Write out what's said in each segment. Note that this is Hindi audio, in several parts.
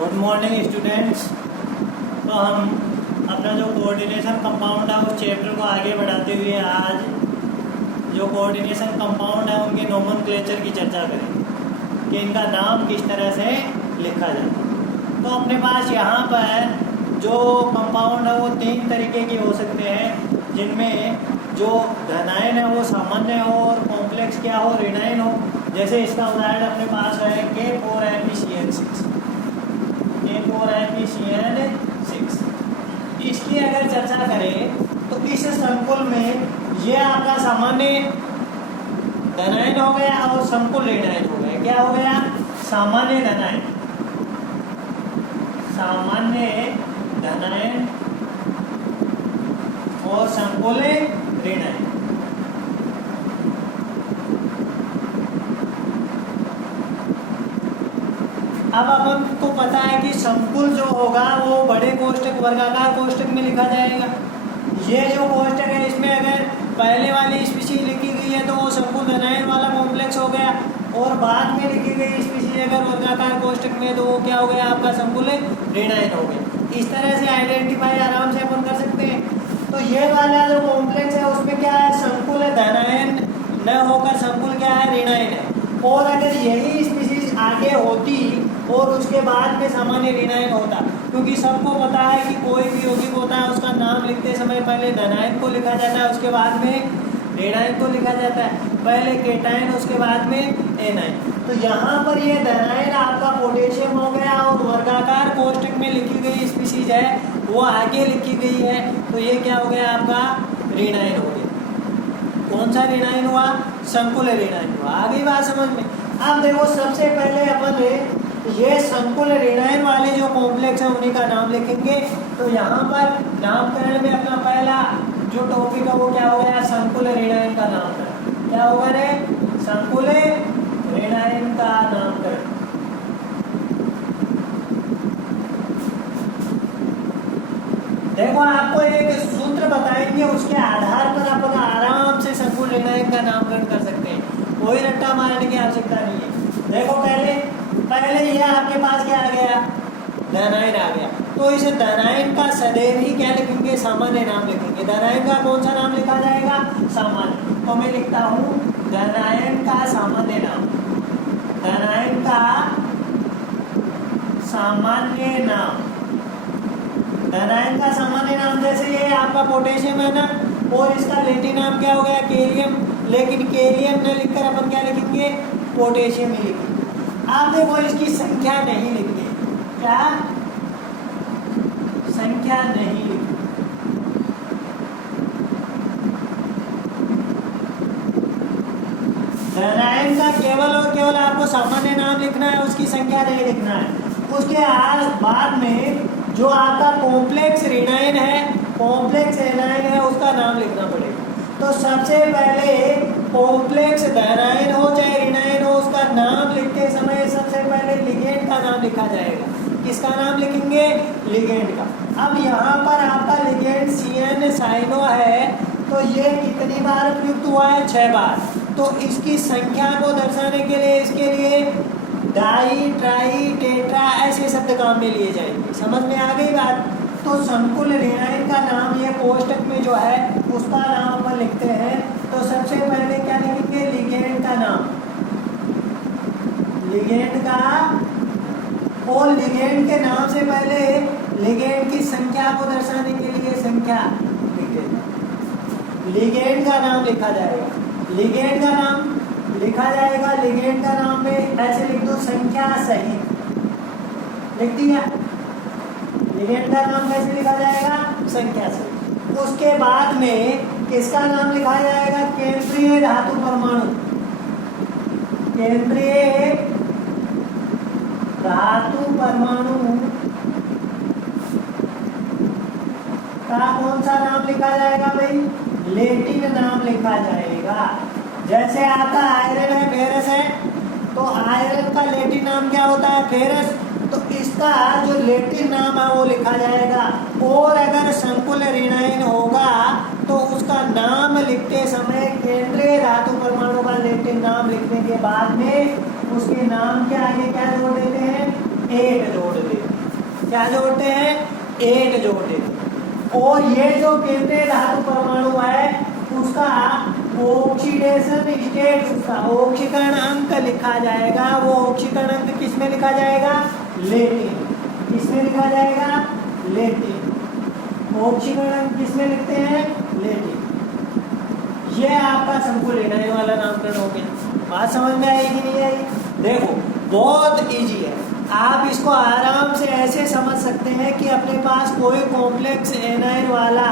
Good morning students. तो हम अपना जो कोऑर्डिनेशन कंपाउंड है उस चैप्टर को आगे बढ़ाते हुए आज जो कोऑर्डिनेशन कंपाउंड है उनके नोमेनक्लेचर की चर्चा करेंगे कि इनका नाम किस तरह से लिखा जाए। तो अपने पास यहाँ पर जो कंपाउंड है वो 3 तरीके के हो सकते हैं, जिनमें जो धनायन है वो सामान्य हो और कॉम्प्लेक्स क्या हो, ऋणायन हो। जैसे इसका उदाहरण अपने पास है K4FeCN6। K4FeCN6 इसकी अगर चर्चा करें तो इस संकुल में ये आपका सामान्य धनायन हो गया और संकुल ऋणायन हो गया। क्या हो गया? सामान्य धनायन, सामान्य धनायन और संकुल ऋणायन। अब अपन को पता है कि संकुल जो होगा वो बड़े कोष्टक वर्गाकार कोष्टक में लिखा जाएगा। ये जो कोष्टक है इसमें अगर पहले वाली स्पीशीज लिखी गई है तो वो संकुल धनायन वाला कॉम्प्लेक्स हो गया, और बाद में लिखी गई स्पीशीज अगर वर्गाकार कोष्टक में तो वो क्या हो गया? आपका संकुल ऋणायन हो गया। इस तरह से आइडेंटिफाई आराम से अपन कर सकते हैं। तो ये वाला जो कॉम्प्लेक्स है उसमें क्या है? संकुल धनायन न होकर संकुल क्या है? ऋणायन है। और अगर यही स्पीशीज आगे होती और उसके बाद में सामान्य ऋणायन होता, क्योंकि सबको पता है कि कोई भी यौगिक होता है उसका नाम लिखते समय पहले धनायन को लिखा जाता है, उसके बाद में ऋणायन को लिखा जाता है, पहले केटायन उसके बाद में एनायन। तो यहाँ पर ये धनायन आपका पोटेशियम हो गया और वर्गाकार कोष्टक में लिखी गई स्पीशीज है वो आगे लिखी गई है, तो ये क्या हो गया? आपका ऋणायन हो गया। कौन सा ऋणायन हुआ? संकुल ऋणायन हुआ। आ गई बात समझ में? अब देखो, सबसे पहले अपन ये संकुल ऋणायन वाले जो कॉम्प्लेक्स है उन्हीं का नाम लिखेंगे। तो यहाँ पर नामकरण में अपना पहला जो टॉपिक है वो क्या हो गया? संकुल ऋणायन का नामकरण। क्या होगा रे? संकुल ऋणायन का नामकरण। देखो, आपको एक सूत्र बताएंगे, उसके आधार पर अपन आराम से संकुल ऋणायन का नामकरण कर सकते हैं। कोई रट्टा मारने की आवश्यकता नहीं है। देखो, पहले ये आपके पास क्या आ गया? धनायन आ गया। तो इस धनायन का सदैव ही क्या लिखेंगे? सामान्य नाम लिखेंगे। धनायन का कौन सा नाम लिखा जाएगा? सामान्य। तो मैं लिखता हूँ धनायन का सामान्य नाम, धनायन का सामान्य नाम। धनायन का सामान्य नाम जैसे ये आपका पोटेशियम है ना, और इसका लैटिन नाम क्या हो गया? केलियम। लेकिन केलियम न लिखकर अपन क्या लिखेंगे? पोटेशियम ही लिखेंगे। आप देखो, इसकी संख्या नहीं लिखते। क्या? संख्या नहीं लिखते। धनायन का केवल और केवल आपको सामान्य नाम लिखना है, उसकी संख्या नहीं लिखना है। उसके बाद में जो आपका कॉम्प्लेक्स ऋणायन है, कॉम्प्लेक्स ऋणायन है, उसका नाम लिखना पड़ेगा। तो सबसे पहले कॉम्प्लेक्स धनायन हो चाहे ऋणायन हो, उसका नाम लिखते समय सबसे पहले लिगेंड का नाम लिखा जाएगा। किसका नाम लिखेंगे? लिगेंड का। अब यहाँ पर आपका लिगेंड CN साइनो है, तो ये कितनी बार प्रयुक्त हुआ है? 6 बार। तो इसकी संख्या को दर्शाने के लिए इसके लिए डाई, ट्राई, टेट्रा ऐसे शब्द काम में लिए जाएंगे। समझ में आ गई बात? तो संकुल ऋणायन का नाम ये कोष्टक में जो है उसका नाम अपन लिखते हैं। तो सबसे पहले क्या लिखेंगे? लिगेंड का नाम, लिगेंड का। और लिगेंड के नाम से पहले लिगेंड की संख्या को दर्शाने के लिए संख्या लिखेंगे। लिगेंड का नाम लिखा जाएगा। लिगेंड का नाम लिखा जाएगा। लिगेंड का नाम में ऐसे लिख दो, संख्या सहित। लिख दिया। लिगेंड का नाम कैसे लिखा जाएगा? संख्या सहित। उसके बाद में किसका नाम लिखा जाएगा? केंद्रीय धातु परमाणु, केंद्रीय धातु परमाणु का कौन सा नाम लिखा जाएगा भाई? लैटिन नाम लिखा जाएगा। जैसे आपका आयरन है, फेरस है, तो आयरन का लैटिन नाम क्या होता है? फेरस। तो इसका जो लैटिन नाम है वो लिखा जाएगा। और अगर संकुल ऋणायन होगा तो उसका नाम लिखते समय केंद्रीय धातु परमाणु का लैटिन नाम लिखने के बाद में उसके नाम के आगे क्या जोड़ देते हैं? 1 जोड़ देते हैं। क्या जोड़ते हैं, एट जोड़ते हैं। और ये जो केंद्रीय धातु परमाणु है उसका ऑक्सीडेशन स्टेट, उसका ऑक्सीकरण अंक लिखा जाएगा। वो ऑक्सीकरण अंक किस में लिखा जाएगा, लेटिन। किसमें लिखा जाएगा, लेटिन। ऑक्सीकरण अंक किस में लिखते हैं, लेटिन। ये आपका संकुल एनायन वाला नामकरण हो गया। बात समझ में आई कि नहीं आई? देखो बहुत इजी है, आप इसको आराम से ऐसे समझ सकते हैं कि अपने पास कोई कॉम्प्लेक्स एनायन वाला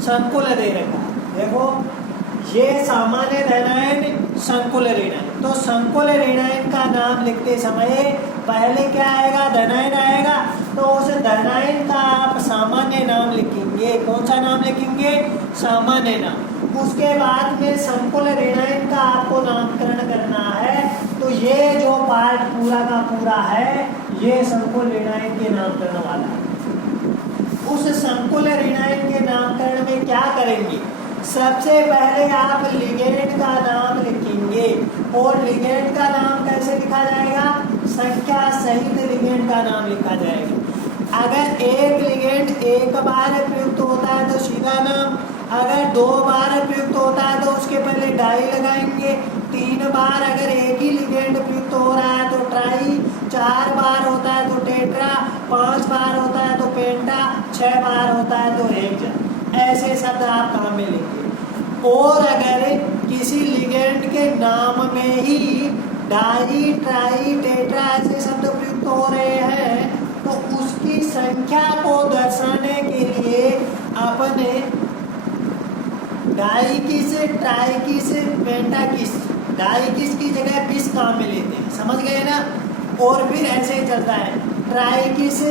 संकुल दे रखा है। देखो ये सामान्य धनायन, संकुल ऋणायन। तो संकुल ऋणायन का नाम लिखते समय पहले क्या आएगा, धनायन आएगा। तो उस धनायन का आप सामान्य नाम लिखेंगे। कौन सा नाम लिखेंगे, सामान्य नाम। उसके बाद में संकुल ऋणायन का आपको नामकरण करना है। तो ये जो पार्ट पूरा का पूरा है ये संकुल ऋणायन के नामकरण वाला है। उस संकुल ऋणायन के नामकरण में क्या करेंगे, सबसे पहले आप लिगेंड का नाम लिखेंगे। और लिगेंड का नाम कैसे लिखा जाएगा, संख्या सहित लिगेंड का नाम लिखा जाएगा। अगर एक लिगेंड एक बार प्रयुक्त होता है तो सीधा नाम, अगर दो बार प्रयुक्त होता है तो उसके पहले डाई लगाएंगे। तीन बार अगर एक ही लिगेंड प्रयुक्त हो रहा है तो ट्राई, चार बार होता है तो टेट्रा, पांच बार होता है तो पेंटा, छह बार होता है तो हेक्सा। ऐसे शब्द आप काम में लेंगे। और अगर किसी लिगेंड के नाम में ही डाई, ट्राई, टेट्रा ऐसे शब्द प्रयुक्त हो रहे हैं तो उसकी संख्या को दर्शाने के लिए अपने डाई किस, ट्राई किस, पेंटा किस, डाई किस की जगह किस काम में लेते हैं, समझ गए ना। और फिर ऐसे चलता है ट्राई किस,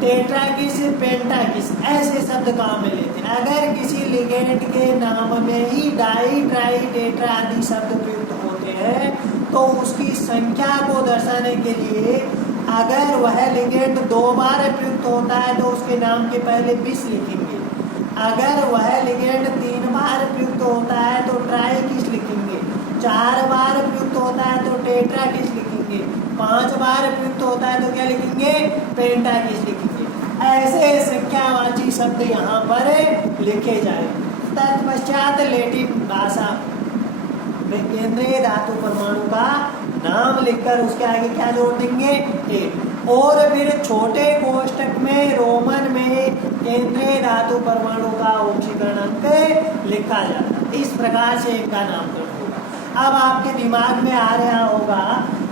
टेट्रा किस, पेंटा किस, ऐसे शब्द काम में लेते हैं। अगर किसी लिगेंड के नाम में ही डाई, ट्राई, टेट्रा आदि शब्द प्रयुक्त होते हैं तो उसकी संख्या को दर्शाने के लिए अगर वह लिगेंड दो बार प्रयुक्त होता है तो उसके नाम के पहले बिस लिखेंगे। अगर वह लिगेंड तीन बार प्रयुक्त होता है तो ट्राई किस लिखेंगे। चार बार प्रयुक्त होता है तो टेट्रा किस लिखेंगे। पांच बार प्रयुक्त होता है तो क्या लिखेंगे, पेंटा किस लिखेंगे। ऐसे संख्यावाची शब्द यहाँ पर लिखे जाए। तत्पश्चात लेटिन भाषा में केंद्रीय धातु परमाणु का नाम लिखकर उसके आगे क्या जोड़ देंगे, एट। और फिर छोटे कोष्टक में रोमन में केंद्रीय धातु परमाणु का ऑक्सीकरण अंक लिखा जाता है। इस प्रकार से इनका नामकरण होगा। अब आपके दिमाग में आ रहा होगा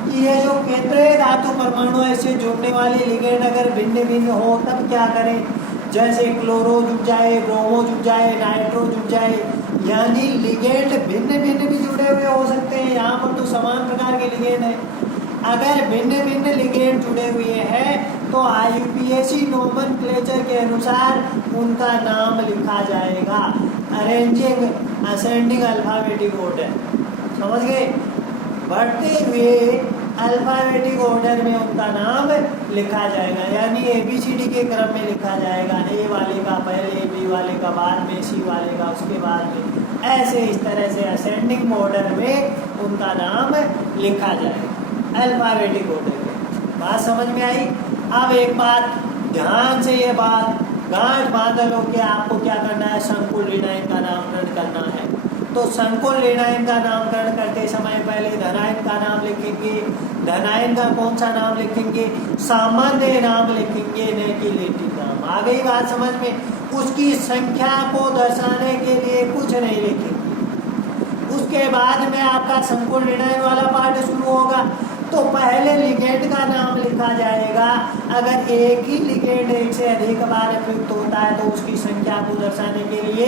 कि ये जो केंद्रीय धातु परमाणु है इससे जुड़ने वाली लिगेंड अगर भिन्न भिन्न हो तब क्या करें, जैसे क्लोरो जुड़ जाए, ब्रोमो जुड़ जाए, नाइट्रो जुड़ जाए, यानी लिगेंड भिन्न भिन्न भी जुड़े हुए हो सकते हैं। यहाँ पर तो समान प्रकार के लिगेंड है। अगर भिन्न भिन्न लिगेंड जुड़े हुए हैं तो IUPAC नोमेनक्लेचर के अनुसार उनका नाम लिखा जाएगा, अरेंजिंग असेंडिंग अल्फाबेटिक ऑर्डर, समझ गए। बढ़ते हुए अल्फाबेटिक ऑर्डर में उनका नाम लिखा जाएगा, यानी ABCD के क्रम में लिखा जाएगा। ए वाले का पहले, बी वाले का बाद में, सी वाले का उसके बाद में, ऐसे इस तरह से असेंडिंग ऑर्डर में उनका नाम लिखा जाएगा अल्फाबेटिक ऑर्डर में। बात समझ में आई? अब एक बात ध्यान से ये बात गांठ बांध लो कि आपको क्या करना है, संकुल ऋणायन का नामकरण करना है। तो संकुल ऋणायन का नामकरण करते समय पहले धनायन का नाम लिखेंगे। धनायन का कौन सा नाम लिखेंगे, सामान्य नाम लिखेंगे, नहीं कि लेटिन नाम। आ गई बात समझ में? उसकी संख्या को दर्शाने के लिए कुछ नहीं लिखेंगे। उसके बाद में आपका संकुल ऋणायन वाला पार्ट शुरू होगा। तो पहले लिगेंड का नाम लिखा जाएगा। अगर एक ही लिगेंड एक से अधिक बार प्रयुक्त होता है तो उसकी संख्या को दर्शाने के लिए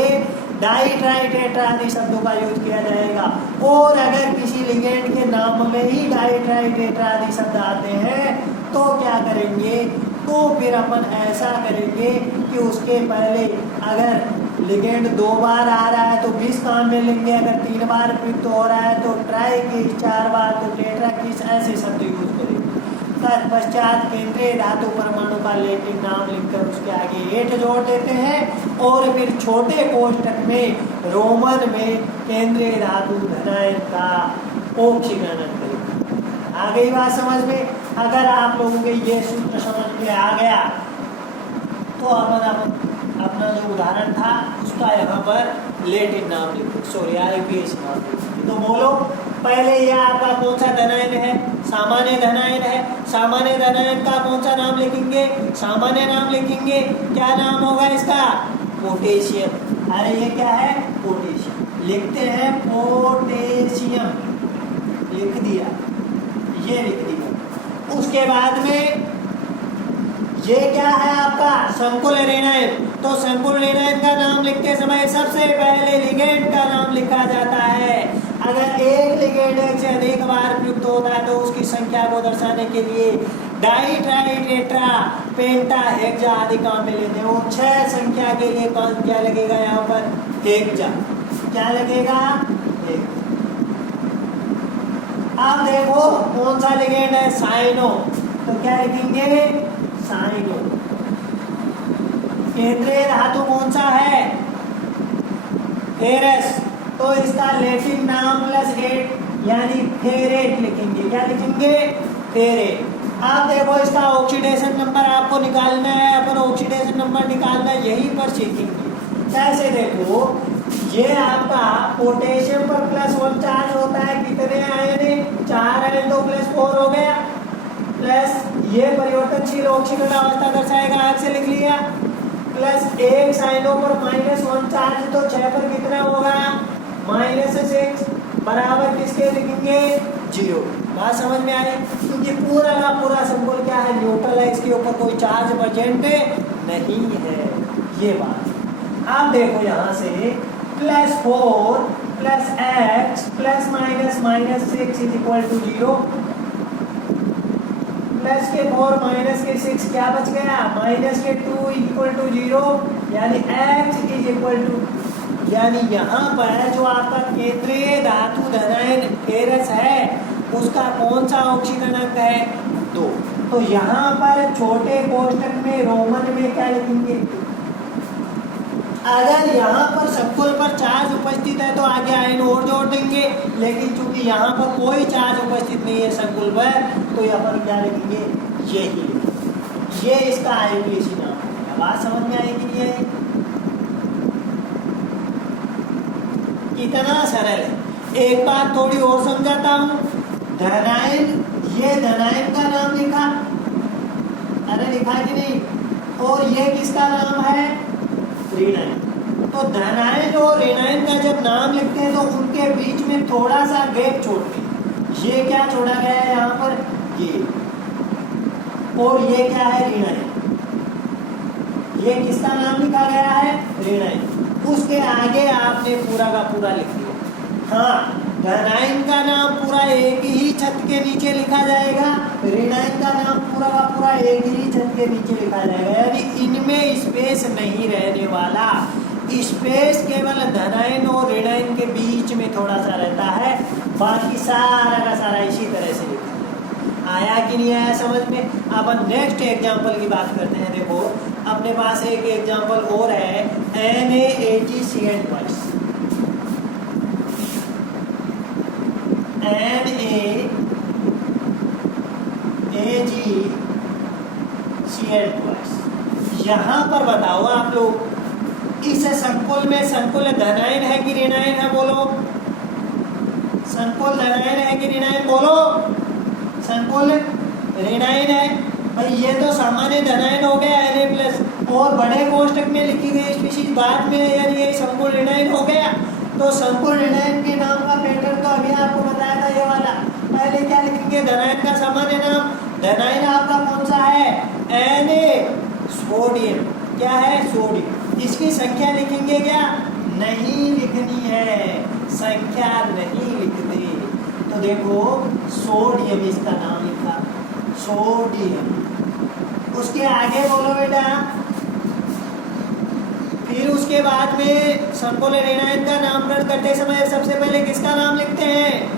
डाई, ट्राई, टेट्रा आदि शब्दों का यूज किया जाएगा। और अगर किसी लिगेंड के नाम में ही डाई, ट्राई, टेट्रा आदि शब्द आते हैं तो क्या करेंगे, तो फिर अपन ऐसा करेंगे कि उसके पहले अगर लिगेंड दो बार आ रहा है तो 20 काम में लेंगे। अगर तीन बार प्रयुक्त हो रहा है तो ट्राई की, चार बार तो टेट्रा की, ऐसे शब्द यूज करेंगे। तत्पश्चात केंद्रीय धातु परमाणु का लेटिन नाम लिखकर उसके आगे एट जोड़ देते हैं। और फिर छोटे कोष्टक में रोमन में केंद्रीय धातु धनायन का ऑक्सीकरण करेंगे। आ गई बात समझ में? अगर आप लोगों के ये सूत्र समझ में आ गया तो अपना जो उदाहरण था उसका यहाँ पर लेटिन नाम लिखो, सॉरी आईपीएस नाम लिखो। तो बोलो पहले ये आपका कौन सा धनायन है? सामान्य धनायन है। सामान्य धनायन का कौन सा नाम लिखेंगे? सामान्य नाम लिखेंगे। क्या नाम होगा इसका? पोटेशियम। अरे ये क्या है? पोटेशियम। लिखते हैं पोटेशियम, लिख दिया, ये लिख दिया। उसके बाद में ये क्या है आपका? संकुल ऋणायन। तो संकुल ऋणायन का नाम लिखते समय सबसे पहले लिगेंड का नाम लिखा जाता है। अगर एक लिगेंड एक से अधिक बार प्रयुक्त होता है तो उसकी संख्या को दर्शाने के लिए डाई, ट्राई, टेट्रा, पेंटा, हेक्सा आदि काम में लेते हैं। वो 6 संख्या के लिए कौन क्या लगेगा यहाँ पर? हेक्सा। क्या लगेगा? हेक्सा। अब देखो कौन सा लिगेंड है? साइनो। तो क्या लिखेंगे? साइनो। केंद्रीय धातु कौन सा है? फेरस। तो इसका लैटिन नाम प्लस एट यानी फेरेट लिखेंगे। क्या लिखेंगे? फेरेट। आप देखो इसका ऑक्सीडेशन नंबर आपको निकालना है। अपन ऑक्सीडेशन नंबर निकालना है यहीं पर सीखेंगे। कैसे? देखो ये आपका पोटेशियम पर +1 चार्ज होता है। कितने आयन? 4 आयन, तो +4 हो गया। प्लस ये परिवर्तनशील ऑक्सीकरण अवस्था दर्शाएगा, आग से लिख लिया। प्लस 1 साइनों पर -1 चार्ज, तो 6 पर कितना होगा? -6 बराबर किसके लिखेंगे? 0। बात समझ में आई? क्योंकि पूरा का पूरा संकुल क्या है? न्यूट्रल है, इसके ऊपर कोई चार्ज प्रेजेंट नहीं है। ये बात आप देखो यहाँ से +4 + x + -6 = 0। प्लस के 4 माइनस के 6 क्या बच गया? -2 = 0 यानी x = यानी यहाँ पर जो आपका केंद्रीय धातु धनायन फेरस है उसका कौन सा ऑक्सीकरण है? 2। तो यहाँ पर छोटे कोष्टक में रोमन में क्या लिखेंगे? अगर यहाँ पर संकुल पर चार्ज उपस्थित है तो आगे आयन और जोड़ देंगे, लेकिन चूंकि यहाँ पर कोई चार्ज उपस्थित नहीं है संकुल पर, तो यहाँ पर क्या लिखेंगे? ये ही लिखेंगे। ये इसका आईपीएसी नाम है। बात समझ में आएगी नहीं आएगी? कितना सरल है। एक बात थोड़ी और समझाता हूँ। धनायन, ये धनायन का नाम लिखा, अरे लिखा कि नहीं? और ये किसका नाम है? ऋणायन। तो धनायन और ऋणायन का जब नाम लिखते हैं तो उनके बीच में थोड़ा सा गैप छोड़ते हैं। ये क्या छोड़ा गया है यहाँ पर? ये। और ये क्या है? ऋणायन। ये किसका नाम लिखा गया है? ऋणायन। उसके आगे आपने पूरा का पूरा लिख दिया। हाँ, धनायन का नाम पूरा एक ही छत के नीचे लिखा जाएगा, ऋणायन का नाम पूरा का पूरा एक ही छत के नीचे लिखा जाएगा। यानी इनमें स्पेस नहीं रहने वाला। स्पेस केवल धनायन और ऋणायन के बीच में थोड़ा सा रहता है, बाकी सारा का सारा इसी तरह से लिखा जाएगा। आया कि नहीं आया समझ में? अब नेक्स्ट एग्जाम्पल की बात करते हैं। देखो अपने पास एक एग्जाम्पल और है, NaAgCl2। NaAgCl2। यहाँ पर बताओ आप लोग, इस संकुल में संकुल धनायन है कि ऋणायन है? बोलो। संकुल धनायन है कि ऋणायन? बोलो। संकुल ऋणायन है। भाई ये तो सामान्य धनायन हो गया Na+, और बड़े कोष्टक में लिखी गई स्पीशीज बाद में, यानी ये संकुल ऋणायन हो गया। तो संकुल ऋणायन के नाम का पैटर्न तो अभी आपको बताया था ये वाला। पहले क्या लिखेंगे? धनायन का सामान्य नाम। धनायन आपका कौन सा है? Na, sodium. क्या है? सोडियम। इसकी संख्या लिखेंगे क्या? नहीं लिखनी है, संख्या नहीं लिखते। तो देखो सोडियम इसका नाम लिखा, सोडियम। उसके आगे बोलो बेटा। फिर उसके बाद में संकुल ऋणायन का नामकरण करते समय सबसे पहले किसका नाम लिखते हैं?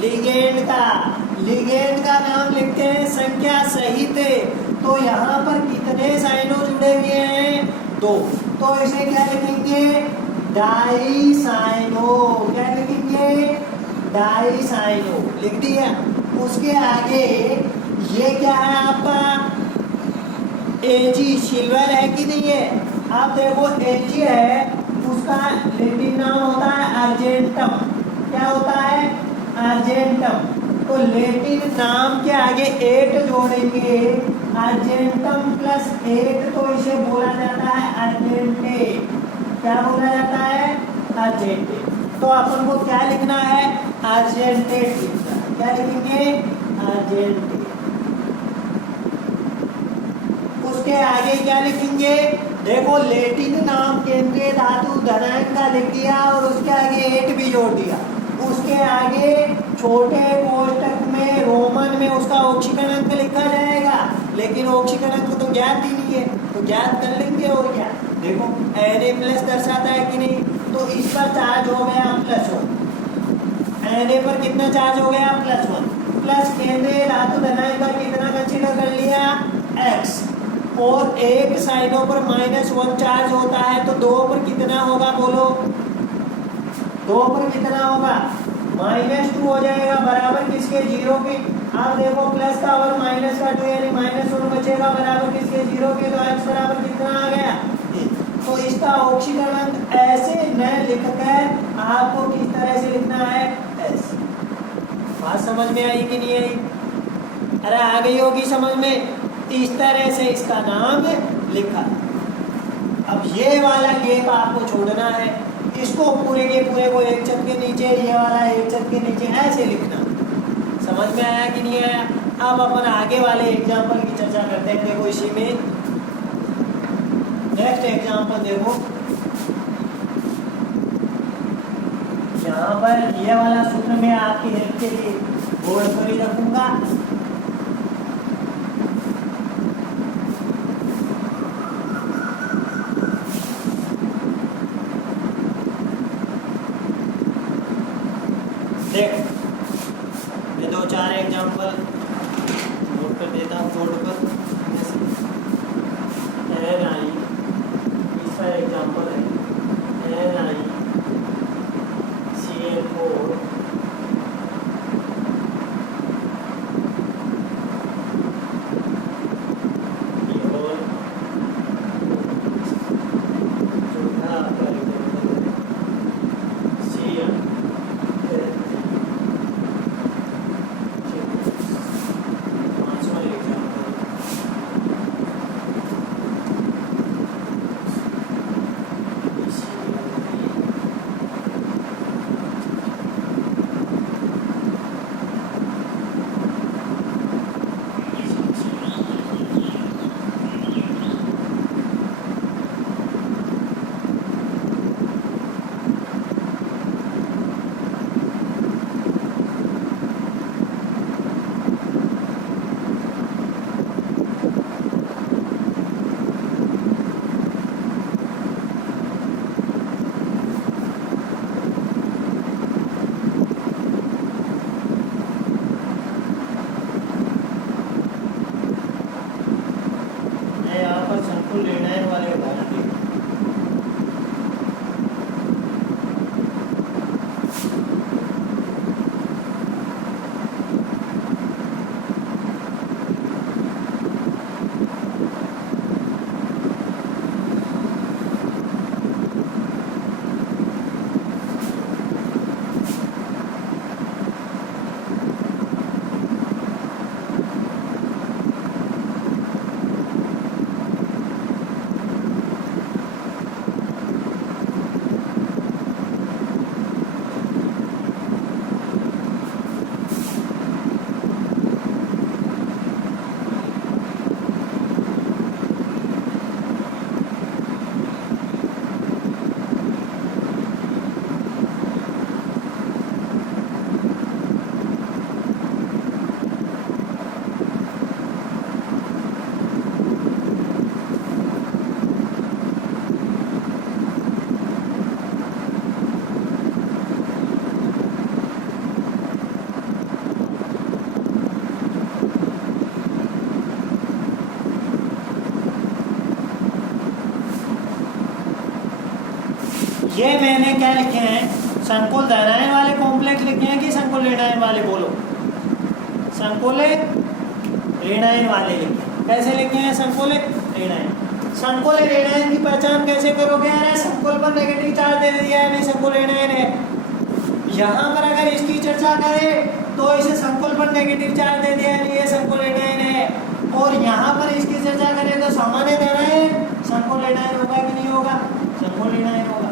लिगेंड का। लिगेंड का नाम लिखते हैं संख्या सहित। तो यहाँ पर कितने साइनो जुड़े हुए हैं? 2। तो इसे क्या लिखेंगे? Di cyano. क्या लिखेंगे? Di cyano. लिख दिया। उसके आगे ये क्या है आपका एजी, सिल्वर है कि नहीं है। आप देखो एजी है, उसका लैटिन नाम होता है अर्जेंटम। क्या होता है? अर्जेंटम। तो लैटिन नाम के आगे 8 जोड़ेंगे, अर्जेंटम प्लस 8, तो इसे बोला जाता है अर्जेंटे। क्या बोला जाता है? अर्जेंटे। तो अपन को क्या लिखना है? अर्जेंटेट लिखना है। क्या लिखेंगे? अर्जेंटे। उसके आगे क्या लिखेंगे? देखो लैटिन नाम केंद्रीय धातु धनायन का लिख दिया और उसके आगे 8 भी जोड़ दिया। उसके आगे छोटे कोष्टक में रोमन में उसका ऑक्सीकरण अंक लिखा जाएगा, लेकिन ऑक्सीकरण अंक तो ज्ञात ही नहीं है, तो ज्ञात कर लेंगे। और क्या देखो Na+ दर्शाता है कि नहीं, तो इस पर चार्ज हो गया +1। Na पर कितना चार्ज हो गया? +1। प्लस केंद्रीय धातु धनायन का कितना कंसीडर कर लिया? X। और एक साइडों पर -1 चार्ज होता है, तो 2 पर कितना होगा? बोलो 2 पर कितना होगा? -2 हो जाएगा, बराबर किसके? 0 के। आप देखो प्लस का और माइनस का 2 यानी -1 बचेगा, बराबर किसके? 0 के। तो x बराबर कितना आ गया? तो इसका ऑक्सीकरण अंक ऐसे न लिखकर आपको किस तरह से लिखना है? ऐसे। बात समझ में आई कि नहीं आई? अरे आ गई होगी समझ में। इस तरह से इसका नाम लिखा। अब ये वाला गेप आपको छोड़ना है, इसको पूरे के पूरे को एक छत के नीचे, ये वाला एक छत के नीचे, ऐसे लिखना। समझ में आया कि नहीं आया? अब अपन आगे वाले एग्जाम्पल की चर्चा करते हैं। देखो इसी में नेक्स्ट एग्जाम्पल देखो, यहाँ पर ये वाला सूत्र मैं आपकी हेल्प के लिए बोर्ड पर ही रखूंगा। देख ये 2-4 एग्जाम्पल नोट कर देता हूँ बोर्ड पर। Ni, इसका एग्जाम्पल है NiCl4 ये मैंने क्या लिखे हैं? संकुल धनायन वाले कॉम्प्लेक्स लिखे हैं कि संकुल ऋणायन वाले? बोलो संकुलित ऋणायन वाले लिखे। कैसे लिखे हैं? संकुलित ऋणायन। संकुलित ऋणायन की पहचान कैसे करोगे? अरे संकुल पर नेगेटिव चार्ज दे दिया है, नहीं संकुल ऋणायन है। यहाँ पर अगर इसकी चर्चा करें तो इसे संकुल पर नेगेटिव चार्ज दे दिया है, ये संकुल ऋणायन है। और यहाँ पर इसकी चर्चा करें तो सामान्य ऋणायन संकुल ऋणायन होगा कि नहीं होगा? संकुल ऋणायन होगा।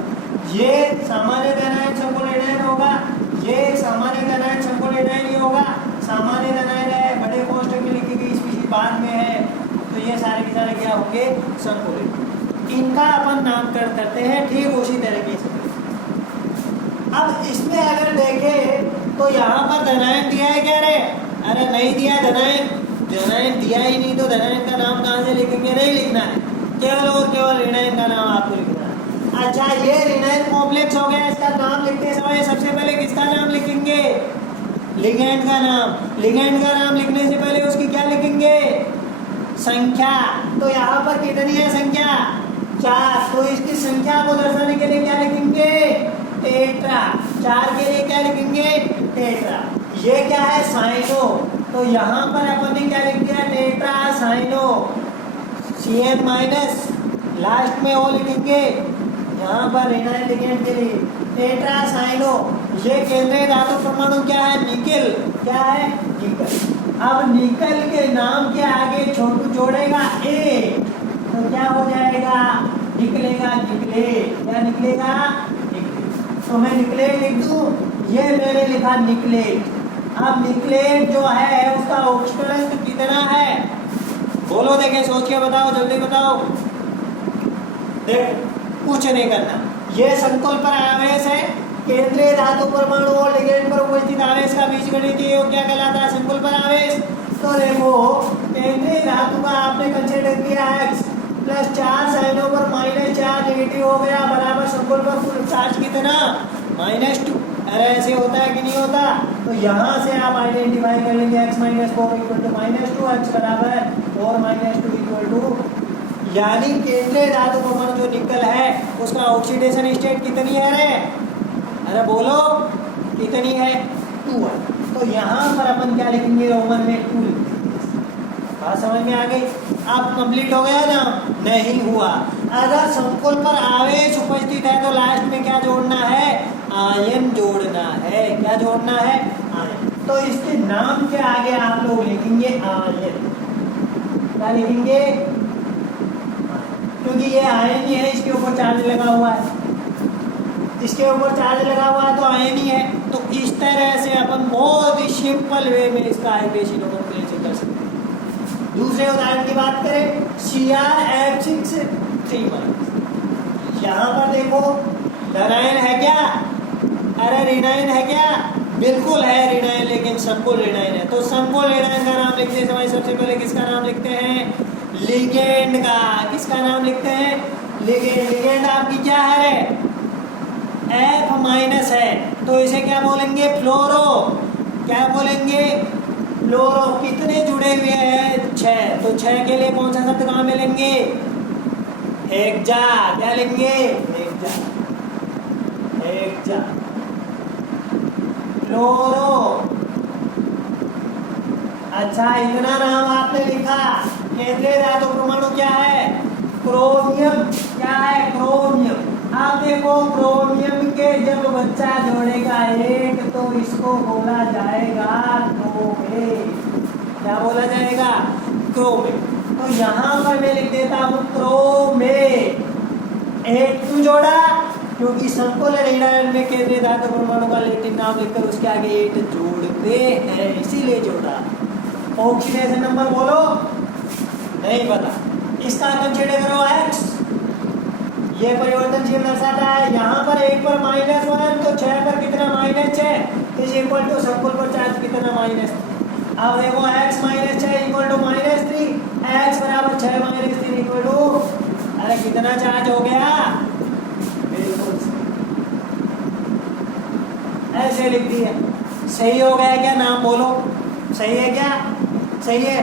ये सामान्य ऋणायन संकुल ऋणायन होगा, ये सामान्य ऋणायन संकुल ऋणायन ही होगा। सामान्य ऋणायन है, बड़े कोष्ठक में लिखी गई स्पीशीज बाद में है, तो ये सारे के सारे क्या होंगे? संकुलित। इनका अपन नामकरण करते हैं ठीक उसी तरीके से। अब इसमें अगर देखें तो यहाँ पर धनायन दिया है क्या रे? अरे नहीं दिया धनायन, धनायन दिया ही नहीं तो धनायन का नाम कहाँ से लिखेंगे? नहीं लिखना है, केवल और केवल ऋणायन का नाम आपको लिखना है। अच्छा, ये ऋणायन कॉम्प्लेक्स हो गया, इसका नाम लिखते समय सबसे पहले किसका नाम लिखेंगे? लिगेंड का नाम। लिगेंड का नाम लिखने से पहले उसकी क्या लिखेंगे? संख्या। तो यहाँ पर कितनी है संख्या? 4। तो इसकी संख्या को दर्शाने के लिए क्या लिखेंगे? टेट्रा। 4 के लिए क्या लिखेंगे? टेट्रा। ये क्या है? साइनो। तो यहाँ पर अपन ने क्या लिख दिया? Tetra cyano. CN minus last में ओ लिखेंगे यहाँ पर ऋणायन लिगेंड के लिए, टेट्रा साइनो। ये केंद्रीय धातु परमाणु क्या है? निकल। क्या है? निकल। अब निकल के नाम के आगे छोटू जोड़ेगा ए, तो क्या हो जाएगा? निकलेगा निकलेट। क्या निकलेगा? निकलेट। तो मैं निकलेट लिख दूं, ये मैंने लिखा निकलेट। अब निकलेट जो है उसका ऑक्सीकरण कितना है? बोलो, देखे सोच के बताओ, जल्दी बताओ। देख, कुछ नहीं करना। ये संकुल पर आवेश है, केंद्रीय धातु परमाणु और लिगेंड पर उपस्थित आवेश का बीजगणितीय योग क्या कहलाता है? संकुल पर आवेश। तो देखो, केंद्रीय धातु का आपने कंसीडर किया x प्लस 4 साइनों पर -4 नेगेटिव हो गया, बराबर संकुल पर कुल चार्ज कितना? -2। अरे ऐसे होता है कि नहीं होता? तो यहाँ से आप आइडेंटिफाई कर लेंगे x - 4 = -2, x बराबर 4 - 2 यानी केंद्रीय धातु परमाणु जो निकल है उसका ऑक्सीडेशन स्टेट कितनी है रे? अरे बोलो कितनी है? 2 है। तो यहाँ पर अपन क्या लिखेंगे? रोमन में 2 लिखेंगे। बात समझ में आ गई? अब कंप्लीट हो गया ना? नहीं हुआ। अगर संकुल पर आवेश उपस्थित है तो लास्ट में क्या जोड़ना है? आयन जोड़ना है। क्या जोड़ना है? आयन। तो इसके नाम के आगे आप लोग लिखेंगे आयन। क्या लिखेंगे? क्योंकि ये आयन ही है, इसके ऊपर चार्ज लगा हुआ है, इसके ऊपर चार्ज लगा हुआ है तो आयन ही है। तो इस तरह से अपन बहुत ही सिंपल वे में इसका आइडेंटिटी नोमेनक्लेचर कर सकते हैं। दूसरे उदाहरण की बात करें, CrF6 यहाँ पर देखो, धनायन है क्या? अरे ऋणायन है क्या? बिल्कुल है ऋणायन, लेकिन संकुल ऋणायन है। तो संकुल ऋणायन का नाम लिखते समय सबसे पहले किसका नाम लिखते हैं? लिगेंड का। किसका नाम लिखते हैं? लिगेंड। लिगेंड आपकी क्या है? F- है, तो इसे क्या बोलेंगे? फ्लोरो। क्या बोलेंगे? फ्लोरो। कितने जुड़े हुए हैं? 6। तो 6 के लिए कौन सा शब्द कहाँ मिलेंगे? हेक्सा। क्या लेंगे? हेक्सा। हेक्सा। फ्लोरो। अच्छा, इतना नाम आपने लिखा। केंद्रीय धातु परमाणु क्या है? क्रोमियम। क्या है? क्रोमियम। आप देखो, क्रोमियम के जब बच्चा जोड़ेगा एक तो इसको बोला जाएगा क्रोमेट। क्या बोला जाएगा? क्रोमेट। तो यहाँ पर मैं लिख देता हूँ क्रोमेट। 8 क्यों जोड़ा? क्योंकि संकुल ऋणायन में केंद्रीय धातु परमाणु का लैटिन नाम लिखकर उसके आगे 8 जोड़ते हैं, इसीलिए जोड़ा। ऑक्सीडेशन नंबर बोलो, नहीं पता। इसका कंसीडर करो x, ये परिवर्तनशील दर्शाता है। यहाँ पर 1 पर -1 तो 6 पर कितना? -6 इज इक्वल टू संकुल पर चार्ज कितना? -3। अब देखो x - 6 इक्वल टू -3, x बराबर 6 - 3 इक्वल टू, अरे कितना चार्ज हो गया? बिल्कुल ऐसे लिख दिया। सही हो गया क्या? नाम बोलो, सही है क्या? सही है।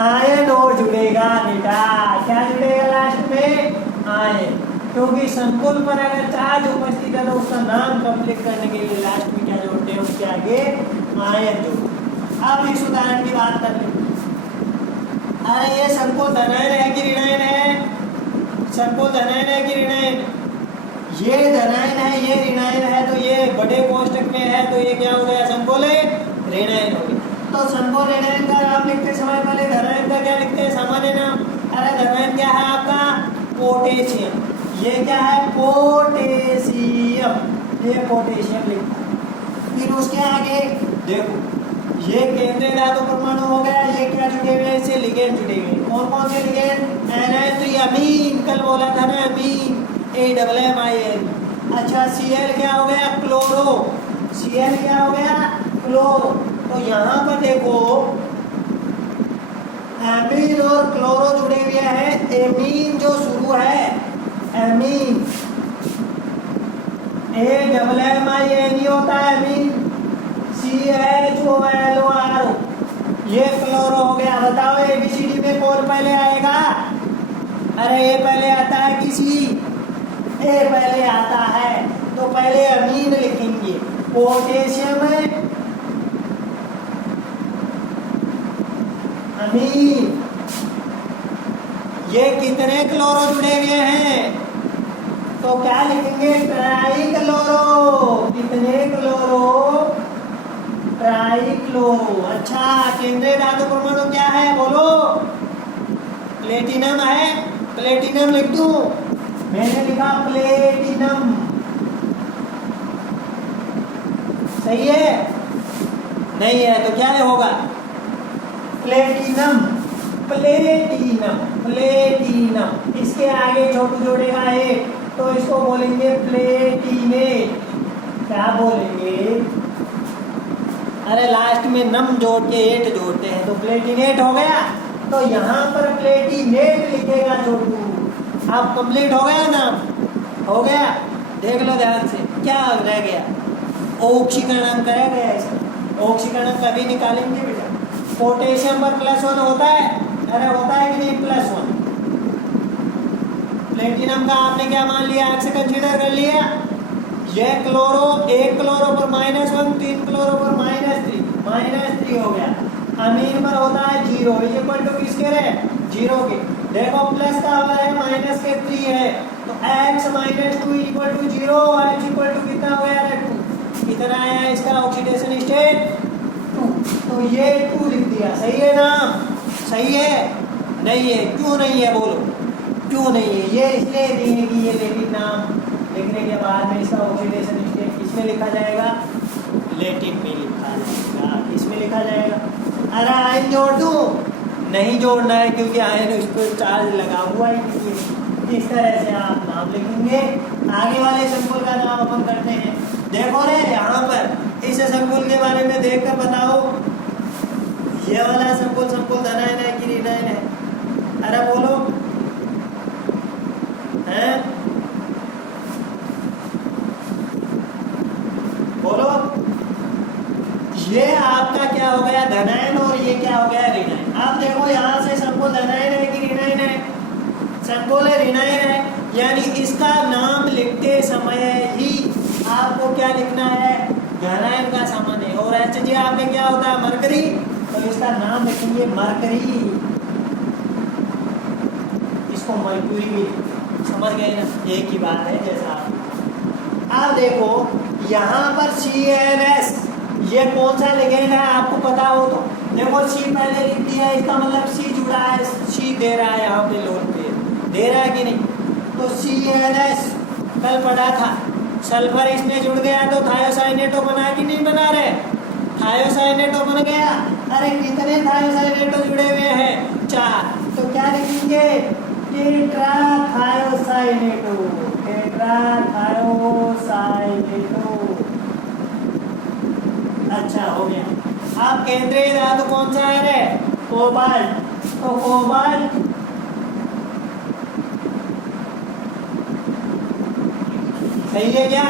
आयन और जुड़ेगा बेटा। क्या जुड़ेगा लास्ट में? आयन। क्योंकि संकुल पर अगर चार्ज उपस्थित है तो उसका नाम कंप्लीट करने के लिए लास्ट में क्या जोड़ते हैं? उसके आगे आयन जोड़ते हैं। अब इस उदाहरण की बात कर ले। अरे ये संकुल धनायन है कि ऋणायन है? संकुल धनायन है कि ऋणायन? ये धनायन है, ये ऋणायन है, तो ये बड़े कोष्टक में है, तो ये क्या हो गया? संकुल ऋणायन हो गया। तो संकुल ऋणायन का नाम लिखते समय पहले धनायन का क्या लिखते हैं? सामान्य नाम। अरे धनायन क्या है आपका? पोटेशियम। ये क्या है? पोटेशियम। ये पोटेशियम लिखता है। फिर उसके आगे देखो, ये केंद्रीय धातु परमाणु हो गया। ये क्या जुड़े हुए हैं? इससे लिगेंड जुड़े हुए हैं। कौन कौन से लिगेंड? एनाथ्रियामीन, कल बोला था ना अमीन, AMMIN। अच्छा Cl क्या हो गया? क्लोरो। Cl क्या हो गया? क्लोरो। तो यहाँ पर देखो एमीन और क्लोरो जुड़े हुए हैं। एमीन जो शुरू है, एमीन AMMIN होता है एमीन। CHOLOR, ये क्लोरो हो गया। बताओ ABCD में कौन पहले आएगा? अरे ए पहले आता है कि सी? ए पहले आता है, तो पहले अमीन लिखेंगे। पोटेशियम अमीन। ये कितने क्लोरो जुड़े हुए हैं? तो क्या लिखेंगे? Try chloro. कितने क्लोरो? Try chloro. अच्छा केंद्रीय धातु परमाणु क्या है? बोलो। प्लेटिनम है। प्लेटिनम लिख दूं? मैंने लिखा प्लेटिनम। सही है? नहीं है तो क्या होगा? प्लेटिनम। Platinum, platinum. इसके आगे छोटू जोड़ेगा है, तो इसको बोलेंगे प्लेटिनेट। क्या बोलेंगे? अरे लास्ट में नम जोड़ के एट जोड़ते हैं, तो प्लेटिनेट हो गया। तो यहाँ पर प्लेटिनेट लिखेगा छोटू। अब कंप्लीट हो गया ना? हो गया। देख लो ध्यान से, क्या रह गया? ऑक्सीकरण करा गया इसका। ऑक्सीकरण कभी निकालेंगे बेटा? पोटेशियम पर +1 होता है। अरे होता है कि नहीं? +1। प्लेटिनम का आपने क्या मान लिया? एक्स कंसीडर कर लिया। ये क्लोरो, एक क्लोरो पर -1, 3 क्लोरो पर -3 हो गया। अमीन पर होता है 0, इक्वल टू किसके रहे? 0 के। देखो प्लस का हुआ है, माइनस के 3 है, तो x - 2 equal to 0। x equal to कितना हो गया? 2। कितना आया इसका ऑक्सीडेशन स्टेट? 2। तो ये 2 लिख दिया। सही है ना? सही है? नहीं है? क्यों नहीं है? बोलो क्यों नहीं है? ये इसलिए नहीं है कि ये लेटिन नाम लिखने के बाद में इसका ऑक्सीडेशन स्टेट किसमें लिखा जाएगा? लेटिन में लिखा जाएगा। इसमें लिखा जाएगा। अरे आयन जोड़ दूं? नहीं जोड़ना है, क्योंकि आयन उस पर चार्ज लगा हुआ है। इस तरह से आप नाम लिखेंगे। आगे वाले संकुल का नाम अपन करते हैं। देखो रे यहाँ पर इस संकुल के बारे में देखकर बताओ, ये वाला संकुल संकुल धनायन है कि ऋणायन है? अरे बोलो है? बोलो। ये आपका क्या हो गया? धनायन, और ये क्या हो गया? ऋणायन। आप देखो यहाँ से संकुल धनायन है कि ऋणायन है? संकुल ऋणायन है, यानी इसका नाम लिखते समय ही आपको क्या लिखना है? धनायन का सामान्य। और HG आपके क्या होता है? मरकरी, तो इसका नाम लिखेंगे मरकरी। इसको मरक्यूरी भी, समझ गए ना? एक ही बात है जैसा आप देखो यहाँ पर CNS, ये कौन सा लिगेंड है आपको पता हो तो देखो। C पहले लिख दिया, इसका मतलब C जुड़ा है, C दे रहा है यहाँ पे, लोन पे दे रहा है कि नहीं? तो CNS कल पढ़ा था, सल्फर इसमें जुड़ गया तो थायोसाइनेटो बना कि नहीं बना रहे? थायोसाइनेटो बन गया। अरे कितने थायोसाइनेटो जुड़े हुए हैं? 4। तो क्या लिखेंगे? टेट्राथायोसाइनेटो। टेट्राथायोसाइनेटो। अच्छा हो गया। अब केंद्रीय धातु कौन सा है रे? कोबाल्ट। तो कोबाल्ट सही है क्या?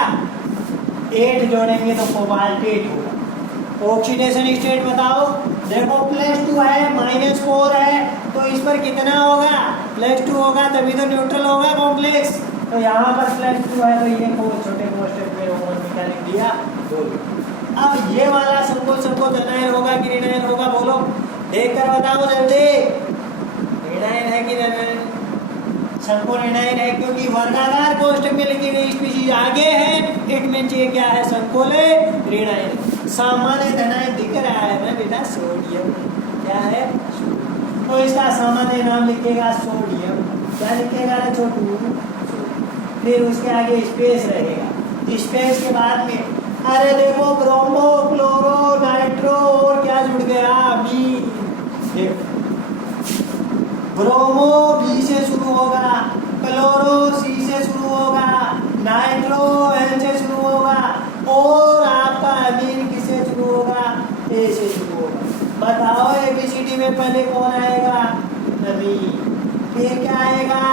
8 जोड़ेंगे तो कोबाल्टेट होगा। ऑक्सीडेशन स्टेट बताओ। देखो +2 है, -4 है, तो इस पर कितना होगा? +2 होगा, तभी तो न्यूट्रल होगा कॉम्प्लेक्स। तो यहाँ पर +2 है, तो ये छोटे कोष्ठक में ओवन में क्या लिख दिया? 2। अब ये वाला संकोच धनायन होगा कि ऋणायन होगा, बोलो देख कर बताओ जल्दी। ऋणायन है कि धनायन? संकोच ऋणायन है, क्योंकि वर्गाकार कोष्टक में लिखी गई स्पीशीज आगे है, इट मींस ये क्या है, संकोच ऋणायन। सामान्य धनायन दिख रहा है ना बेटा, सोडियम। क्या है? तो इसका सामान्य नाम लिखेगा सोडियम। क्या लिखेगा ना छोटू? फिर उसके आगे स्पेस रहेगा, स्पेस के बाद में अरे देखो ब्रोमो, क्लोरो, नाइट्रो और क्या जुड़ गया, अमीन। देखो ब्रोमो बी से शुरू होगा, क्लोरो सी से शुरू होगा, नाइट्रो एन से शुरू होगा और आपका अमीन किससे शुरू होगा, ए से शुरू होगा। बताओ एबीसीडी में पहले कौन आएगा, अमीन। फिर क्या आएगा,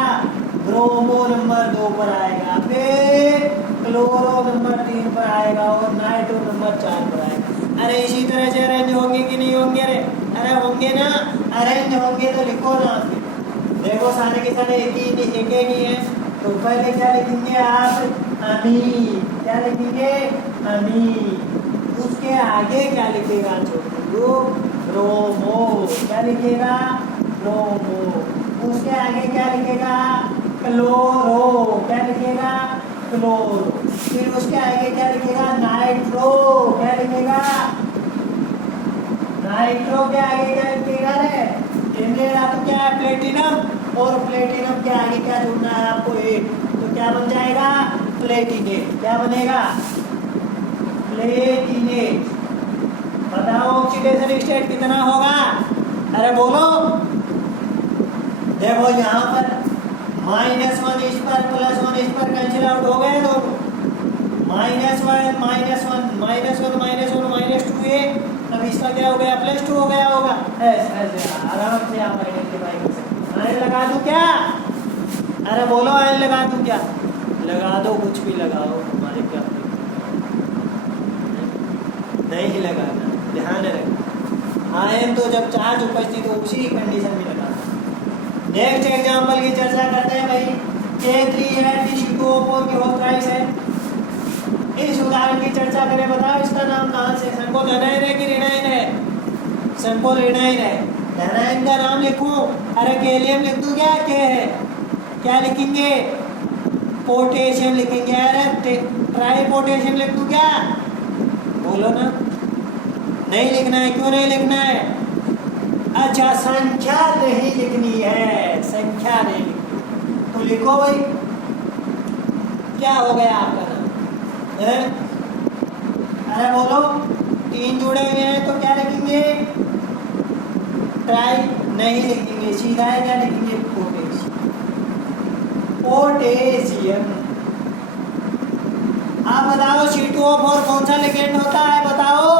ब्रोमो नंबर 2 पर आएगा, फिर क्लोरो नंबर 3 पर आएगा और नाइट्रो नंबर 4 पर आएगा। अरे इसी तरह से अरेंज होंगे कि नहीं होंगे? अरे होंगे ना, अरेंज होंगे तो लिखो ना। देखो सारे के सारे एक ही है, तो पहले क्या लिखेंगे आप, अमीन। क्या लिखेंगे, अमीन। उसके आगे क्या लिखेगा छोटू, ब्रोमो। क्या लिखेगा, ब्रोमो। उसके आगे क्या लिखेगा, क्लोरो। क्या लिखेगा, क्लोरो। फिर उसके आगे क्या लिखेगा, नाइट्रो। क्या लिखेगा, नाइट्रो। के आगे क्या लिखेगा रे, तो क्या है, प्लेटिनम। और प्लेटिनम के आगे क्या जुड़ना है आपको, 8। तो क्या बन जाएगा, प्लेटिनेट। क्या बनेगा, प्लेटिनेट। बताओ ऑक्सीडेशन स्टेट कितना होगा, अरे बोलो। देखो यहाँ पर -1 इस पर +1 इस पर कैंसिल आउट हो गए दोनों। -1 -2 ये, तब इसका क्या हो गया, +2 हो गया होगा। ऐसे आराम से आप आइडेंटिफाई कर सकते। आयन लगा दूं क्या, अरे बोलो आयन लगा दूं क्या, लगा दो, कुछ भी लगाओ, हमारे क्या नहीं लगाना, ध्यान रखना। आयन तो जब चार्ज उपस्थित हो उसी कंडीशन में लगाना। नेक्स्ट एग्जांपल की चर्चा करते हैं भाई। K3 की होल प्राइस है। इस उदाहरण की चर्चा करें, बताओ इसका नाम कहाँ से, संकोच धनायन है कि ऋणायन है, संकोच ऋणायन है। धनायन का नाम लिखूं, अरे कैलियम लिख दूं क्या, के है, क्या लिखेंगे, पोटेशियम लिखेंगे। अरे ट्राई पोटेशियम लिख दूं क्या, बोलो ना। नहीं लिखना है, क्यों नहीं लिखना है, अच्छा संख्या नहीं लिखनी है, संख्या नहीं लिखनी तो लिखो भाई। क्या हो गया आपका नाम है? अरे बोलो, 3 जुड़े हुए हैं तो क्या लिखेंगे, ट्राई नहीं लिखेंगे, सीधा है क्या लिखेंगे, पोटेशियम। पोटेशियम। आप बताओ C2O4 कौन सा लिगेंड होता है, बताओ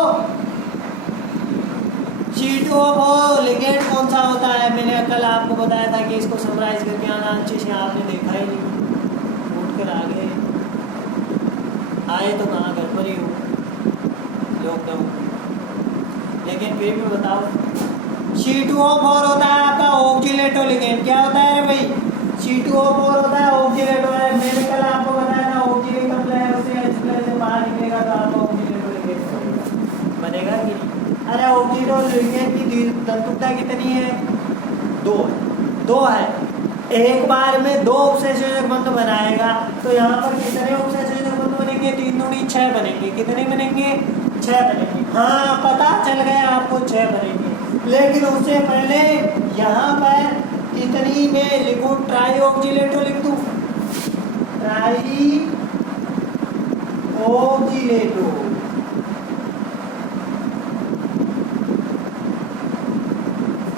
C2O4 लिगेंड कौन सा होता है। मैंने कल आपको बताया था कि इसको समराइज करके आना, अच्छे से आपने देखा ही नहीं, उठ कर आ गए, आए तो कहाँ घर पर ही हो, लॉकडाउन। लेकिन फिर भी बताओ, C2O4 होता है आपका ऑक्सीलेटो लिगेंड। क्या होता है भाई, C2O4 होता है ऑक्सीलेटो। मैंने कल आपको बताया था ऑक्सीलेट कम्प्लेक्स उससे H+ से बाहर निकलेगा तो आपका ऑक्सीलेटो लिगेंड बनेगा कि नहीं। अरे ऑक्सीलेटो लिगेंड की तंतुकता कितनी है, 2 है। एक बार में 2 उपसंयोजक बंध बनाएगा, तो यहाँ पर कितने उपसंयोजक बंध बनेंगे, 3 दूनी 6 बनेंगे। कितने बनेंगे, 6 बनेंगे। हाँ पता चल गया आपको, 6 बनेंगे। लेकिन उससे पहले यहाँ पर कितनी में लिखूं, ट्राई ऑक्सीलेटो लिख दूं, ट्राई ऑक्सीलेटो।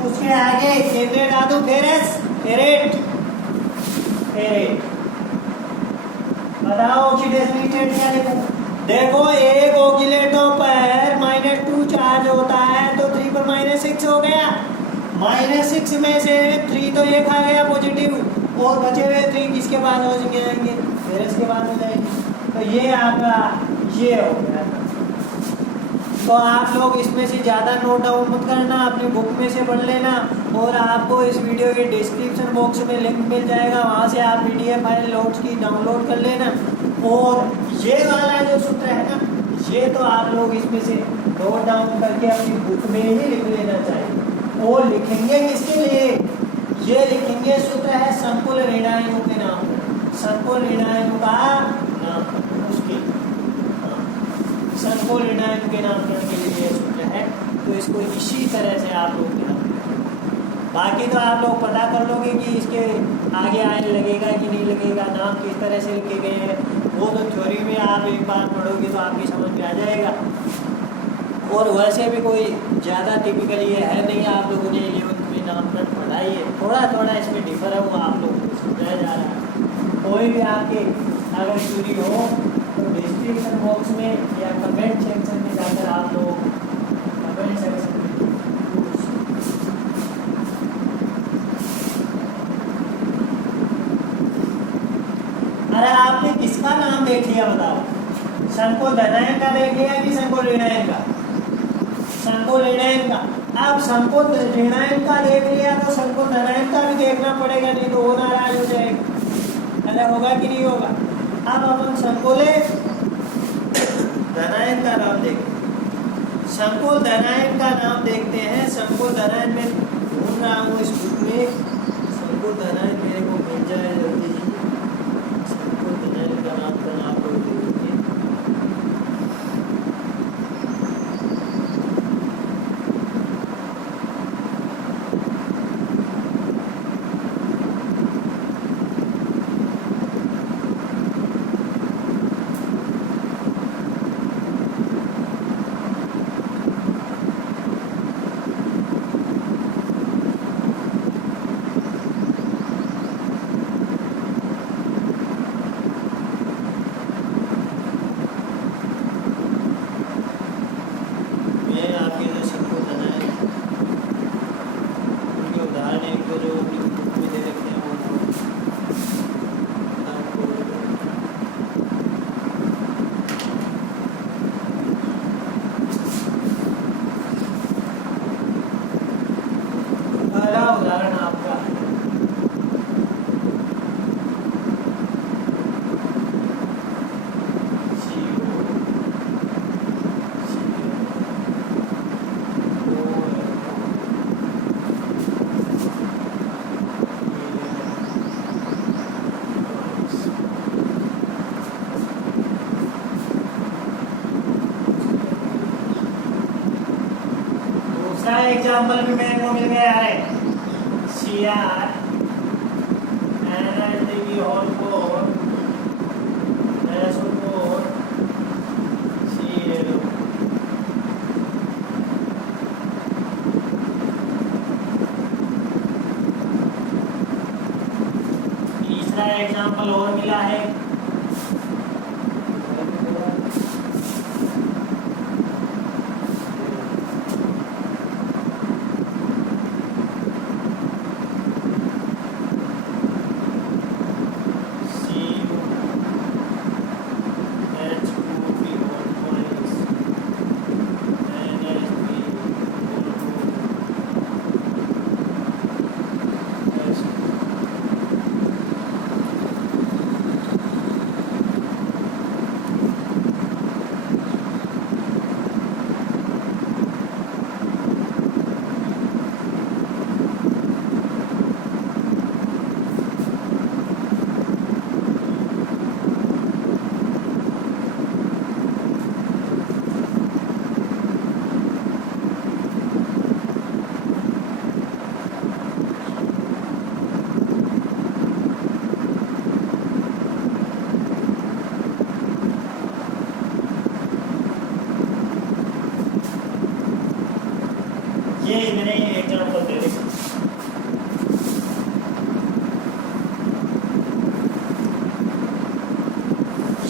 उसके आगे केंद्रीय धातु फेरस, फेरेट। बताओ ऑक्सीडेशन स्टेट क्या लिखूं। देखो एक ऑक्सीलेटो पर -2 चार्ज होता है तो 3 पर -6 हो गया। -6 में से 3 तो ये खा गया पॉजिटिव, और बचे हुए 3 किसके बाद हो जाएंगे, फेरस के बाद हो जाएंगे। तो ये आपका ये हो गया। तो आप लोग इसमें से ज़्यादा नोट डाउन मत करना, अपनी बुक में से पढ़ लेना, और आपको इस वीडियो के डिस्क्रिप्शन बॉक्स में लिंक मिल जाएगा, वहाँ से आप PDF फाइल नोट्स की डाउनलोड कर लेना। और ये वाला जो सूत्र है ना, ये तो आप लोग इसमें से नोट डाउन करके अपनी बुक में ही लिख लेना चाहिए। और लिखेंगे किसके लिए? ये लिखेंगे सूत्र है संकुल ऋणायनों के नाम पर, संकुल ऋणायनों का नाम उसके संकुल ऋणायनों के नामकरण के लिए ये सूत्र है। तो इसको इसी तरह से आप लोग ध्यान रखें। बाकी तो आप लोग पता कर लोगे कि इसके आगे आयन लगेगा कि नहीं लगेगा, नाम किस तरह से लिखे गए हैं, वो तो थ्योरी में आप एक बार पढ़ोगे तो आपकी समझ में आ जाएगा। और वैसे भी कोई ज़्यादा टिपिकल ये है नहीं, आप लोगों ने ये में नामकरण पढ़ा ही है, थोड़ा थोड़ा इसमें डिफर है, वो आप लोगों को समझाया जा रहा है। कोई भी आपके अगर क्वेरी हो तो डिस्क्रिप्शन बॉक्स में या कमेंट सेक्शन में जाकर आप लोग कमेंट सेक्शन में अरे आपने किसका नाम देख लिया बताओ? संकुल धनायन का देख लिया कि संकुल ऋणायन का? संकुल ऋणायन का। अब संकुल ऋणायन का देख लिया तो संकुल धनायन का भी देखना पड़ेगा, नहीं तो वो नाराज हो जाएगा। अरे होगा कि नहीं होगा? अब अपन संकुल धनायन का नाम देखते हैं। संकुल धनायन का नाम देखते हैं। संकुल धनायन में ढूंढ रहा हूँ इस बुक में, संकुल धनायन मेरे को मिल जाए जल्दी ही। संकुल धनायन का नाम तो आप लोग देखिए। एग्जाम्पल भी मेरे को मिल गया है। CR NLTV होल कोड कोड CL। तीसरा एग्जाम्पल और मिला है। ये मैंने एग्जाम्पल दे दी।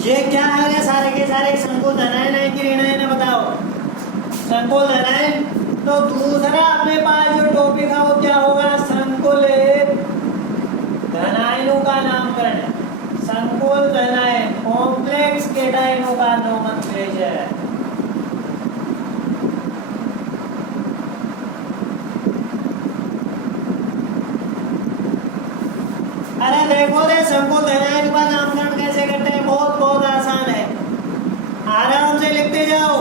ये क्या है? सारे के सारे संकुल धनायन है कि ऋणायन है बताओ? संकुल धनायन। तो दूसरा अपने पास जो टॉपिक है वो क्या होगा? संकुल धनायनों का नामकरण है। संकुल धनायन कॉम्प्लेक्स केटायनों का नोमेनक्लेचर है। अरे देखो रे, संकुल धनायन का नामकरण कैसे करते हैं? बहुत बहुत आसान है। आराम से लिखते जाओ।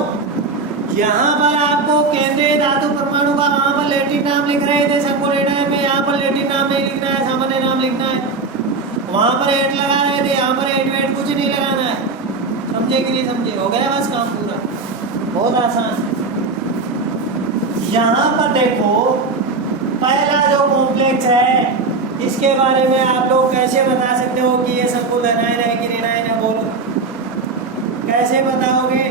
यहाँ पर आपको केंद्रीय धातु परमाणु का वहां पर लैटिन नाम लिख रहे थे सबको लेना है, मैं यहाँ पर लैटिन नाम नहीं लिखना है, सामान्य नाम लिखना है। वहां पर एट लगा रहे थे, यहाँ पर एट वेट कुछ नहीं लगाना है। समझे कि नहीं समझे? हो गया बस काम पूरा, बहुत आसान है। यहाँ पर देखो पहला जो कॉम्प्लेक्स है इसके बारे में आप लोग कैसे बता सकते हो कि ये संकुल एनायन है कि ऋणायन है? बोलो कैसे बताओगे?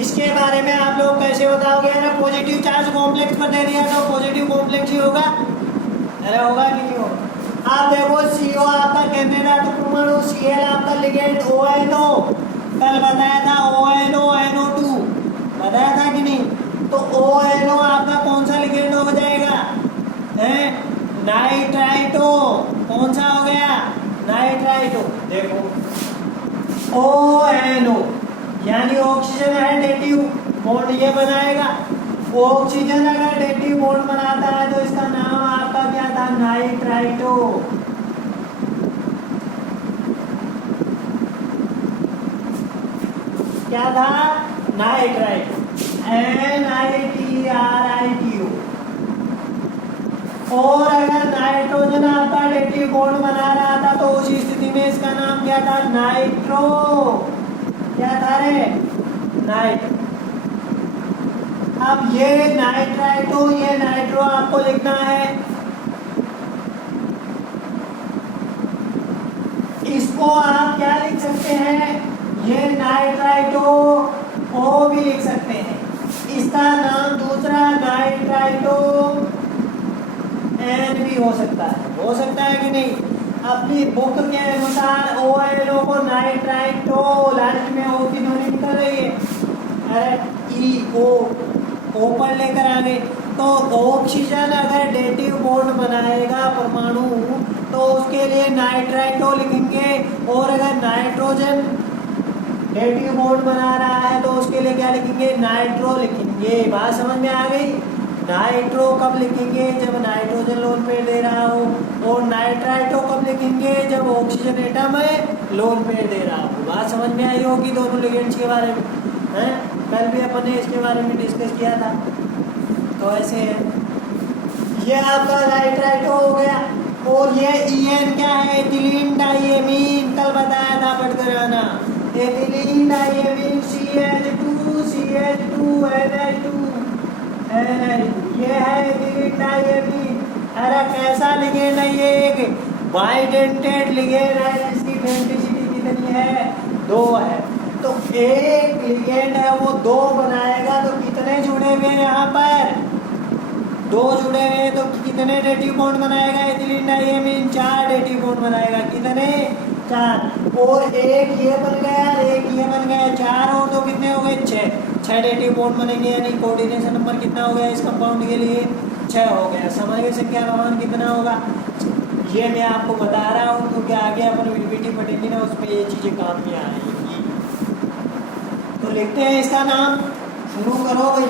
इसके बारे में आप लोग कैसे बताओगे? अरे पॉजिटिव चार्ज कॉम्प्लेक्स पर दे दिया तो पॉजिटिव कॉम्प्लेक्स ही होगा। अरे होगा कि नहीं होगा? आप देखो CO आपका केंद्रीय धातु परमाणु, Cl आपका लिगेंड, ONO कल बताया था, ONO NO2 बताया था कि नहीं? तो ONO आपका कौन सा लिगेंड हो जाएगा? नाइट्राइटो। कौन सा हो गया? नाइट्राइटो। देखो ONO यानी ऑक्सीजन है डेटिव बॉन्ड ये बनाएगा। ऑक्सीजन अगर डेटिव बॉन्ड बनाता है तो इसका नाम आपका क्या था? नाइट्राइटो। क्या था? नाइट्राइटो। NITRITO। और अगर नाइट्रोजन आपका डेटिव बॉन्ड बना रहा था तो उस स्थिति में इसका नाम क्या था? नाइट्रो। क्या था रे? नाइट्रो। अब ये नाइट्राइटो ये नाइट्रो आपको लिखना है। इसको आप क्या लिख सकते हैं? ये नाइट्राइटो ओ भी लिख सकते हैं। इसका नाम दूसरा नाइट्राइटो एन भी हो सकता है। हो सकता है कि नहीं? अपनी बुक के अनुसार ONO को नाइट्राइटो लास्ट में ओ की ध्वनि निकल रही है। अरे ओ पर लेकर आ गए तो ऑक्सीजन अगर डेटिव बॉन्ड बनाएगा परमाणु तो उसके लिए नाइट्राइटो लिखेंगे, और अगर नाइट्रोजन डेटिव बॉन्ड बना रहा है तो उसके लिए क्या लिखेंगे? नाइट्रो लिखेंगे। बात समझ में आ गई? नाइट्रो कब लिखेंगे? जब नाइट्रोजन लोन पेयर दे रहा हो, और नाइट्राइटो कब लिखेंगे? जब ऑक्सीजन एटम है लोन पेयर दे रहा हो। बात समझ में आई होगी दोनों लिगेंड्स के बारे में, हैं? कल भी अपन ने इसके बारे में डिस्कस किया था। तो ऐसे है, ये आपका नाइट्राइटो हो गया। और ये EN क्या है? एथिलीन डाइएमीन, कल बताया था, पढ़कर आना। एथिलीन डाइएमीन CH2 NH2 ये है एथिलीन डाइएमीन। अरे कैसा लिगेंड है ये? एक बाइडेंटेड लिगेंड है जिसकी डेंसिटी कितनी है? 2 है। तो एक लिगेंड है वो 2 बनाएगा तो कितने जुड़े हुए हैं यहाँ पर? 2 जुड़े हुए हैं तो कितने डेटिव बॉन्ड बनाएगा? एथिलीन डाइएमीन 4 डेटिव बॉन्ड बनाएगा। कितने? 4। और एक ये बन गया, एक ये बन गया, 4 और 2 कितने हो गए? 6 डेटिव बॉन्ड बनेंगे। यानी कोऑर्डिनेशन नंबर कितना हो गया इस कंपाउंड के लिए? 6 हो गया। समझ संख्या का मान कितना होगा? ये मैं आपको बता रहा हूँ क्योंकि आगे अपन VPT पढ़ेंगे ना, उसमें ये चीज़ें काम में आएंगी। तो लिखते हैं इसका नाम, शुरू करो भाई।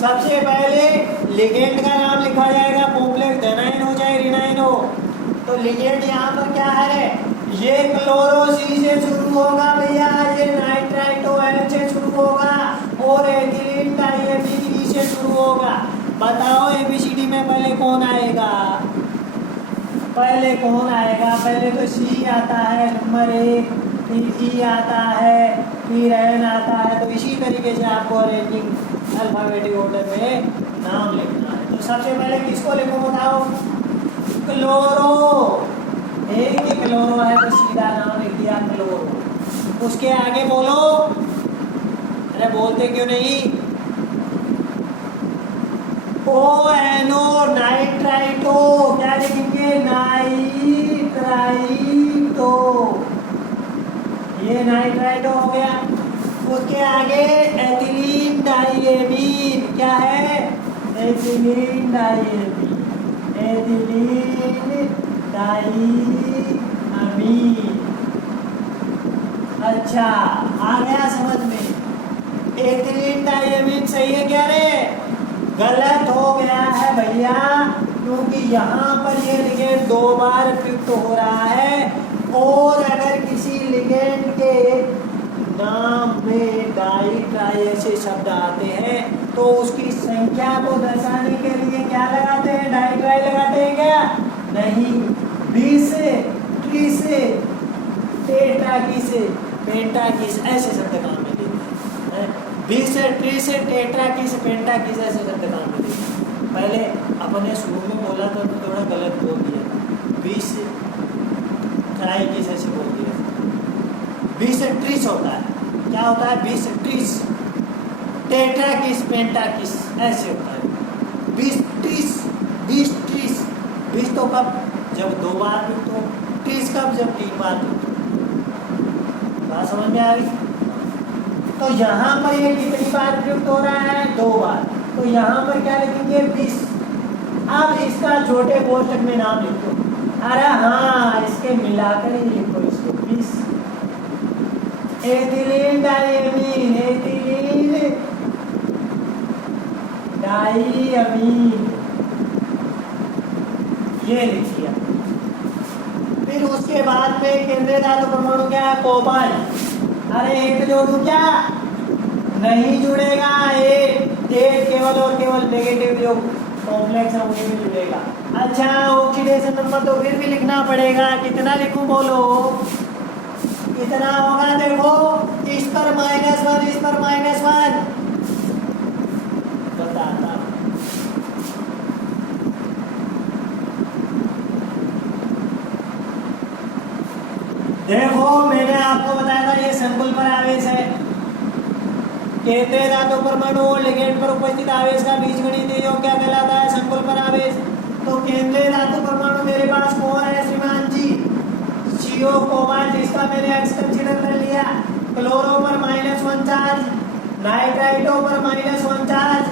सबसे पहले लिगेंड का नाम लिखा जाएगा, कॉम्प्लेक्स एनायन हो चाहे ऋणायन हो। तो लिगेंड यहाँ पर क्या है? ये क्लोरो C से शुरू होगा भैया, ये नाइट्राइटो N से शुरू होगा, और एथिलीन डाइएमीन E से शुरू होगा। बताओ ABCD में पहले कौन आएगा? पहले कौन आएगा? पहले तो C आता है नंबर 1, फिर E आता है, फिर N आता है। तो इसी तरीके से आपको अरेंजिंग अल्फाबेटिक ऑर्डर में नाम लिखना है। तो सबसे पहले किसको लिखो बताओ? क्लोरो। एक ही क्लोरो है तो सीधा नाम लिख दिया क्लोरो। उसके आगे बोलो, अरे बोलते क्यों नहीं? ONO नाइट्राइटो, क्या लिखेंगे? नाइट्राइटो। ये नाइट्राइटो हो गया। उसके आगे एथिलीन डाइएमीन, क्या है? Ethylene diamine, ethylene diamine. अच्छा आ गया समझ में? एथिलीन डाइएमीन सही है क्या रे? गलत हो गया है भैया। क्योंकि यहाँ पर ये लिगेंड 2 बार प्रयुक्त हो रहा है और अगर किसी लिगेंड के नाम में डाई ट्राई ऐसे शब्द आते हैं तो उसकी संख्या को दर्शाने के लिए क्या लगाते हैं, डाई ट्राई लगाते हैं क्या? नहीं, 20 30 टेट्राकिस पेंटाकिस ऐसे शब्द काम में लेते हैं। 20 30 टेट्राकिस पेंटाकिस ऐसे शब्द काम में लेते हैं। पहले अपने शुरू में बोला तो थोड़ा गलत बोल दिया, 20 ट्राइकिस ऐसे बोल दिया। 20 30 होता है, क्या होता है? 20 30 टेट्राकिस पेंटाकिस ऐसे होता है। 20 30 20 30 20 तो कब? जब 2 बार भी, तो 30 कब? जब 3 बार भी। बात समझ में आ रही? तो यहाँ पर ये कितनी बार प्रयुक्त हो रहा है? 2 बार। तो यहाँ पर क्या लिखेंगे? 20। अब इसका छोटे कोष्टक में नाम लिखो। अरे हाँ, इसके मिलाकर ही लिखो इसको। 20 एथिलीन डाइअमीन, एथिलीन डाइअमीन, ये लिखिए। फिर उसके बाद में केंद्रीय धातु परमाणु क्या है? कोबाल्ट। अरे 1 जोड़ू क्या? नहीं जुड़ेगा। 8 केवल और केवल नेगेटिव जो कॉम्प्लेक्स है उन्हीं में जुड़ेगा। अच्छा, ऑक्सीडेशन नंबर तो फिर भी लिखना पड़ेगा। कितना लिखूं बोलो? कितना होगा? देखो, इस पर -1, इस पर -1 बताता। देखो, मैंने आपको बताया था ये संकुल पर आवेश है। केंद्रीय धातु परमाणु और लिगेंड पर उपस्थित आवेश का बीजगणितीय योग क्या कहलाता है? संकुल पर आवेश। तो केंद्रीय धातु परमाणु मेरे पास कौन है श्रीमान जी? CO कोबाल्ट, इसका मैंने एक्स कंसीडर कर लिया। क्लोरो पर -1 चार्ज, नाइट्राइटो पर -1 चार्ज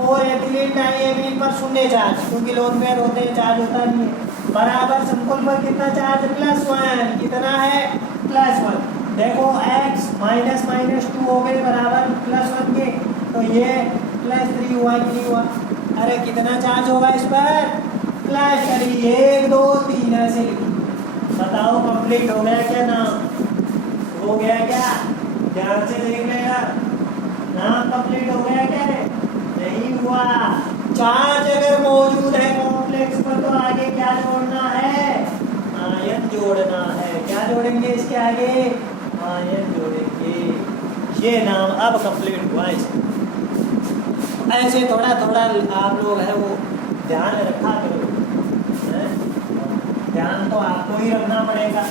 और एथिलीन डाइअमीन पर 0 चार्ज, क्योंकि लोन पेयर होते हैं, चार्ज होता नहीं है। बराबर संकुल पर कितना चार्ज? +1। कितना है? +1। देखो x -2 हो गए बराबर +1 के, तो ये +3 हुआ कि नहीं हुआ? अरे कितना चार्ज होगा इस पर? +3। 1 2 3 ऐसे लिखिए। बताओ, कंप्लीट हो गया क्या नाम? हो गया क्या? ध्यान से देख लेना, नाम कंप्लीट हो गया क्या? नहीं हुआ। चार्ज अगर मौजूद है कॉम्प्लेक्स पर तो आगे क्या जोड़ना है? आयन जोड़ना है। क्या जोड़ेंगे इसके आगे? आयन जोड़ेंगे। ये नाम अब कंप्लीट हुआ इसका। ऐसे थोड़ा थोड़ा आप लोग है वो ध्यान रखा करो। ध्यान तो आपको ही रखना पड़ेगा।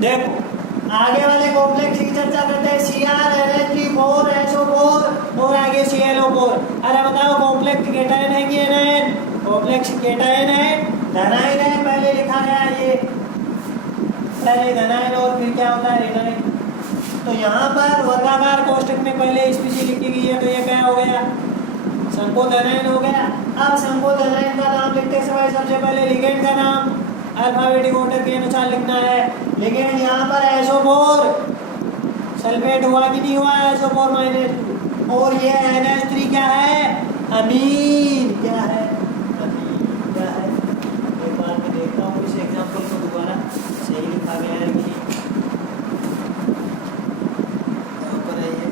देखो, आगे वाले कॉम्प्लेक्स की चर्चा करते हैं। Cr NH3 और आगे ClO4। अरे बताओ, कॉम्प्लेक्स केटायन है कि एनायन? कॉम्प्लेक्स केटायन है, धनायन है। पहले लिखा गया ये, पहले धनायन और फिर क्या होता है? ऋणायन। तो यहाँ पर वर्गाकार कोष्टक में पहले स्पीशी लिखी गई है, तो ये क्या हो गया? संकोधनायन हो गया। अब संकोधनायन का नाम लिखते समय सबसे पहले लिगेंड का नाम अल्फाबेटिक ऑर्डर के अनुसार लिखना है। लिगेंड यहाँ पर SO4 सल्फेट हुआ कि नहीं हुआ? SO4 -2। और ये NH3 क्या है? अमीन। क्या है? अमीन। क्या है? एक बार मैं देखता हूँ इस एग्जाम्पल को दोबारा सही लिखा गया है कि नहीं। यहाँ पर है ये,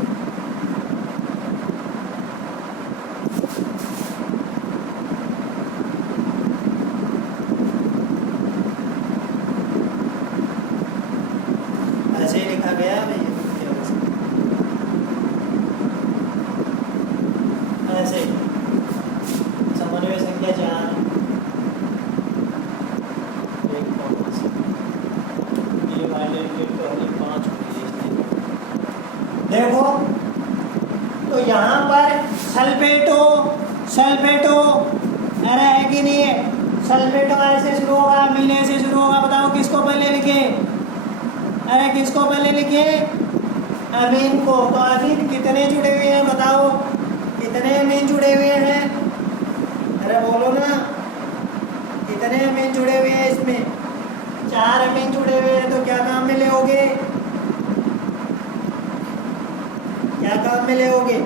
ऐसे ही लिखा गया है भैया, ऐसे ही। समन्वय संख्या 4 देखो, तो यहाँ पर सल्फेटो अरे है कि नहीं है? सल्फेटो ऐसे शुरू होगा, अमीन ऐसे शुरू होगा। बताओ किसको पहले लिखे? अरे किसको पहले लिखे? अमीन को। तो अमीन कितने जुड़े हुए हैं? बताओ कितने अमीन जुड़े हुए हैं? अरे बोलो ना, कितने अमीन जुड़े हुए हैं इसमें? 4 अमीन जुड़े हुए हैं। तो क्या काम में लेओगे? क्या काम में लेओगे?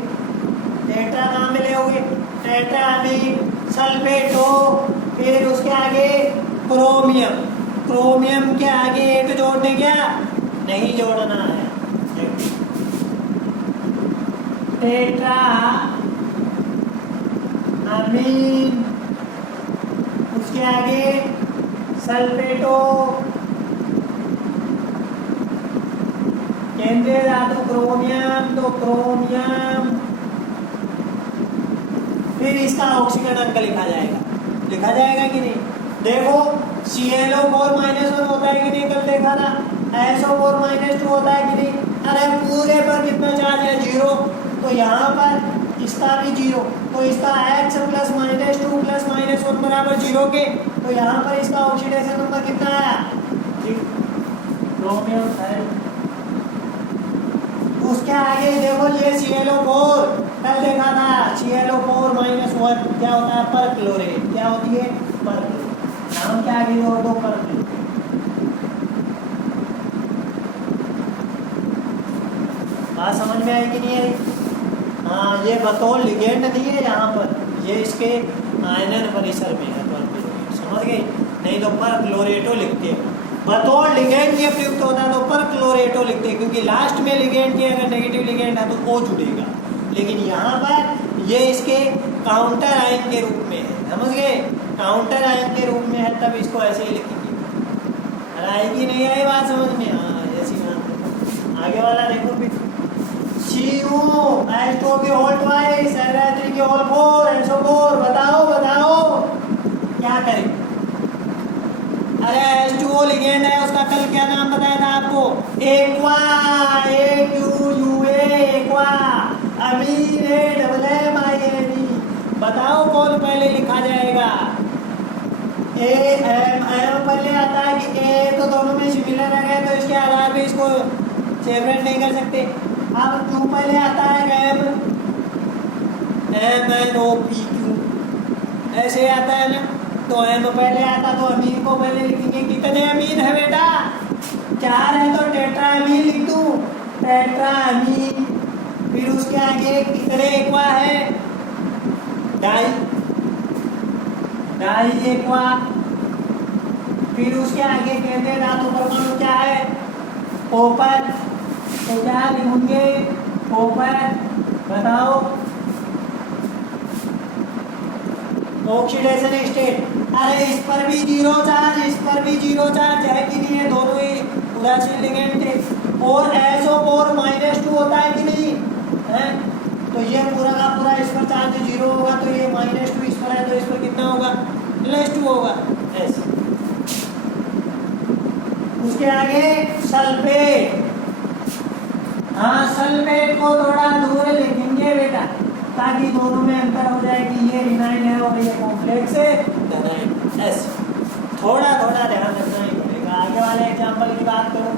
टेट्रा काम में लेओगे। टेट्रा अमीन सल्फेटो फिर उसके आगे क्रोमियम, क्रोमियम के आगे 8 जोड़ने क्या नहीं जोड़ना है, टेट्रा अमीन, उसके आगे सल्फेटो, केंद्रीय धातु क्रोमियम, तो क्रोमियम, फिर इसका ऑक्सीजन अंक लिखा जाएगा कि नहीं। देखो ClO4 -1 होता है कि नहीं, कल देखा था। SO4 -2 होता है कि नहीं। अरे पूरे पर कितना चार्ज है 0, तो यहाँ पर इसका भी 0, तो इसका X + -2 + -1 बराबर 0 के, तो यहाँ पर इसका ऑक्सीडेशन नंबर कितना आया, क्रोमियम है। उसके आगे देखो ये ClO4 कल देखा था, ClO4 -1 क्या होता है, परक्लोरेट, क्या होती है परक्लोरेट, नाम क्या आगे जोड़ दो परक्लोरेट। बात समझ में आई कि नहीं आई। हाँ ये बतौर लिगेंड नहीं है यहाँ पर, ये इसके आयनन परिसर में है परक्लोरेट, समझ गए, नहीं तो परक्लोरेटो लिखते हैं। बतौर लिगेंड ये प्रयुक्त होता है तो परक्लोरेटो लिखते हैं, क्योंकि लास्ट में लिगेंड की अगर नेगेटिव लिगेंड है तो O जुड़ेगा, लेकिन यहाँ पर ये इसके काउंटर आयन के रूप में है, समझ गए, काउंटर आयन के रूप में है, तब इसको ऐसे ही लिखेंगे। आएगी नहीं आई बात समझ में, हाँ ऐसी बात। आगे वाला देखो फिर, Cu H2O की होल ट्वाइस, H3 की होल 4, SO4, बताओ क्या करें। अरे H2O लिगेंड है, उसका कल क्या नाम बताया था आपको, एक्वा, AQUA, एक्वा, अमीन AMMINE। बताओ कौन पहले लिखा जाएगा, एम पहले आता है कि ए, तो दोनों में सिमिलर है तो इसके आधार पे इसको सेपरेट नहीं कर सकते। अब क्यू पहले आता है, MNOPQ ऐसे आता है ना, तो एम पहले आता तो अमीन को पहले लिखेंगे। कितने अमीन है बेटा, 4 है तो टेट्रा अमीन लिख दूं, टेट्रा अमीन। फिर उसके आगे कितने एक्वा है, डाई एक्वा। फिर उसके आगे केंद्रीय धातु परमाणु क्या है, कॉपर, तो क्या लिखेंगे कॉपर। बताओ ऑक्सीडेशन स्टेट, अरे इस पर भी 0 चार्ज, इस पर भी 0 चार्ज है कि नहीं है, दोनों ही उदासीन लिगेंड थे। और SO4 -2 होता है कि नहीं है, तो ये पूरा का पूरा इस पर चार्ज 0 होगा, तो ये -2 इस पर है, तो इस पर कितना होगा, +2 होगा ऐसे। उसके आगे सल्फेट, हाँ सल्फेट को थोड़ा दूर लिखेंगे बेटा, ताकि दोनों में अंतर हो जाए कि ये इनाइन है और ये कॉम्प्लेक्स है धनाइन, ऐसे थोड़ा ध्यान रखना ही पड़ेगा। आगे वाले एग्जाम्पल की बात करो,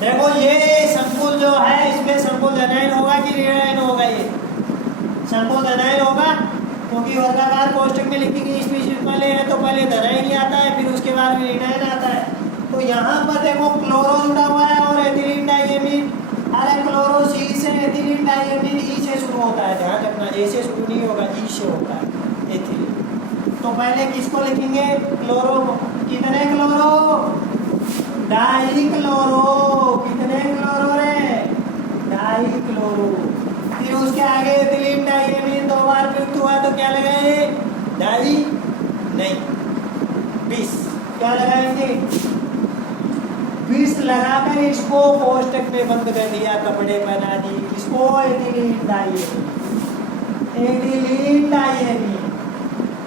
देखो ये संकुल जो है इसमें संकुल धनाइन होगा कि ऋणाइन होगा, ये संकुल धनाइन होगा, क्योंकि वर्गाकार कोष्ठक में लिखी गई स्पीशीज पहले है तो पहले धनाइन ही आता है, फिर उसके बाद ऋणाइन आता है। तो यहाँ पर देखो क्लोरो जुड़ा हुआ है और एथिलीन डाइएमीन, अरे क्लोरो C से, एथिलीन डाइएमीन E से शुरू होता है, ध्यान रखना A से शुरू नहीं होगा, E से होता है एथिलीन। तो पहले किसको लिखेंगे, क्लोरो, कितने क्लोरो, डाई क्लोरो, कितने क्लोरो रे, डाई क्लोरो। फिर उसके आगे एथिलीन डाइएमीन 2 बार प्रयुक्त हुआ तो क्या लगाए, डाई नहीं 20, क्या लगाएंगे 20 लगाकर इसको कोष्टक में बंद कर दिया, कपड़े पहना दी, किसको, ethylene diamine, ethylene diamine,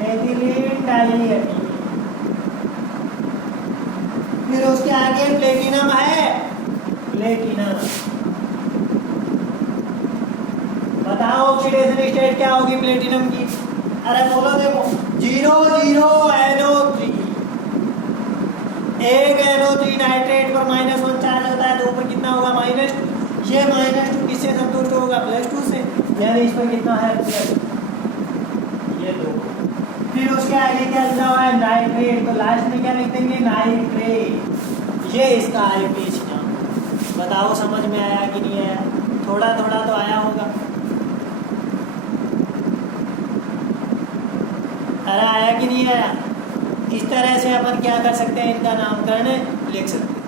ethylene diamine. फिर उसके आगे प्लेटिनम है, प्लेटिनम। बताओ ऑक्सीडेशन स्टेट क्या होगी प्लेटिनम की, अरे बोलो, देखो 0 0 NO3, एक NO3 नाइट्रेट पर -1 चार्ज होता है तो ऊपर कितना होगा -2, ये -2 किससे संतुष्ट होगा, +2 से, यानी इस पर कितना है प्लस, ये 2। फिर उसके आगे क्या लिखा हुआ है, नाइट्रेट, तो लास्ट में क्या लिख देंगे, नाइट्रेट, ये इसका IPH नाम। बताओ समझ में आया कि नहीं आया, थोड़ा तो आया होगा। अरे आया कि नहीं आया? इस तरह से अपन क्या कर सकते हैं, इनका नामकरण लिख सकते हैं।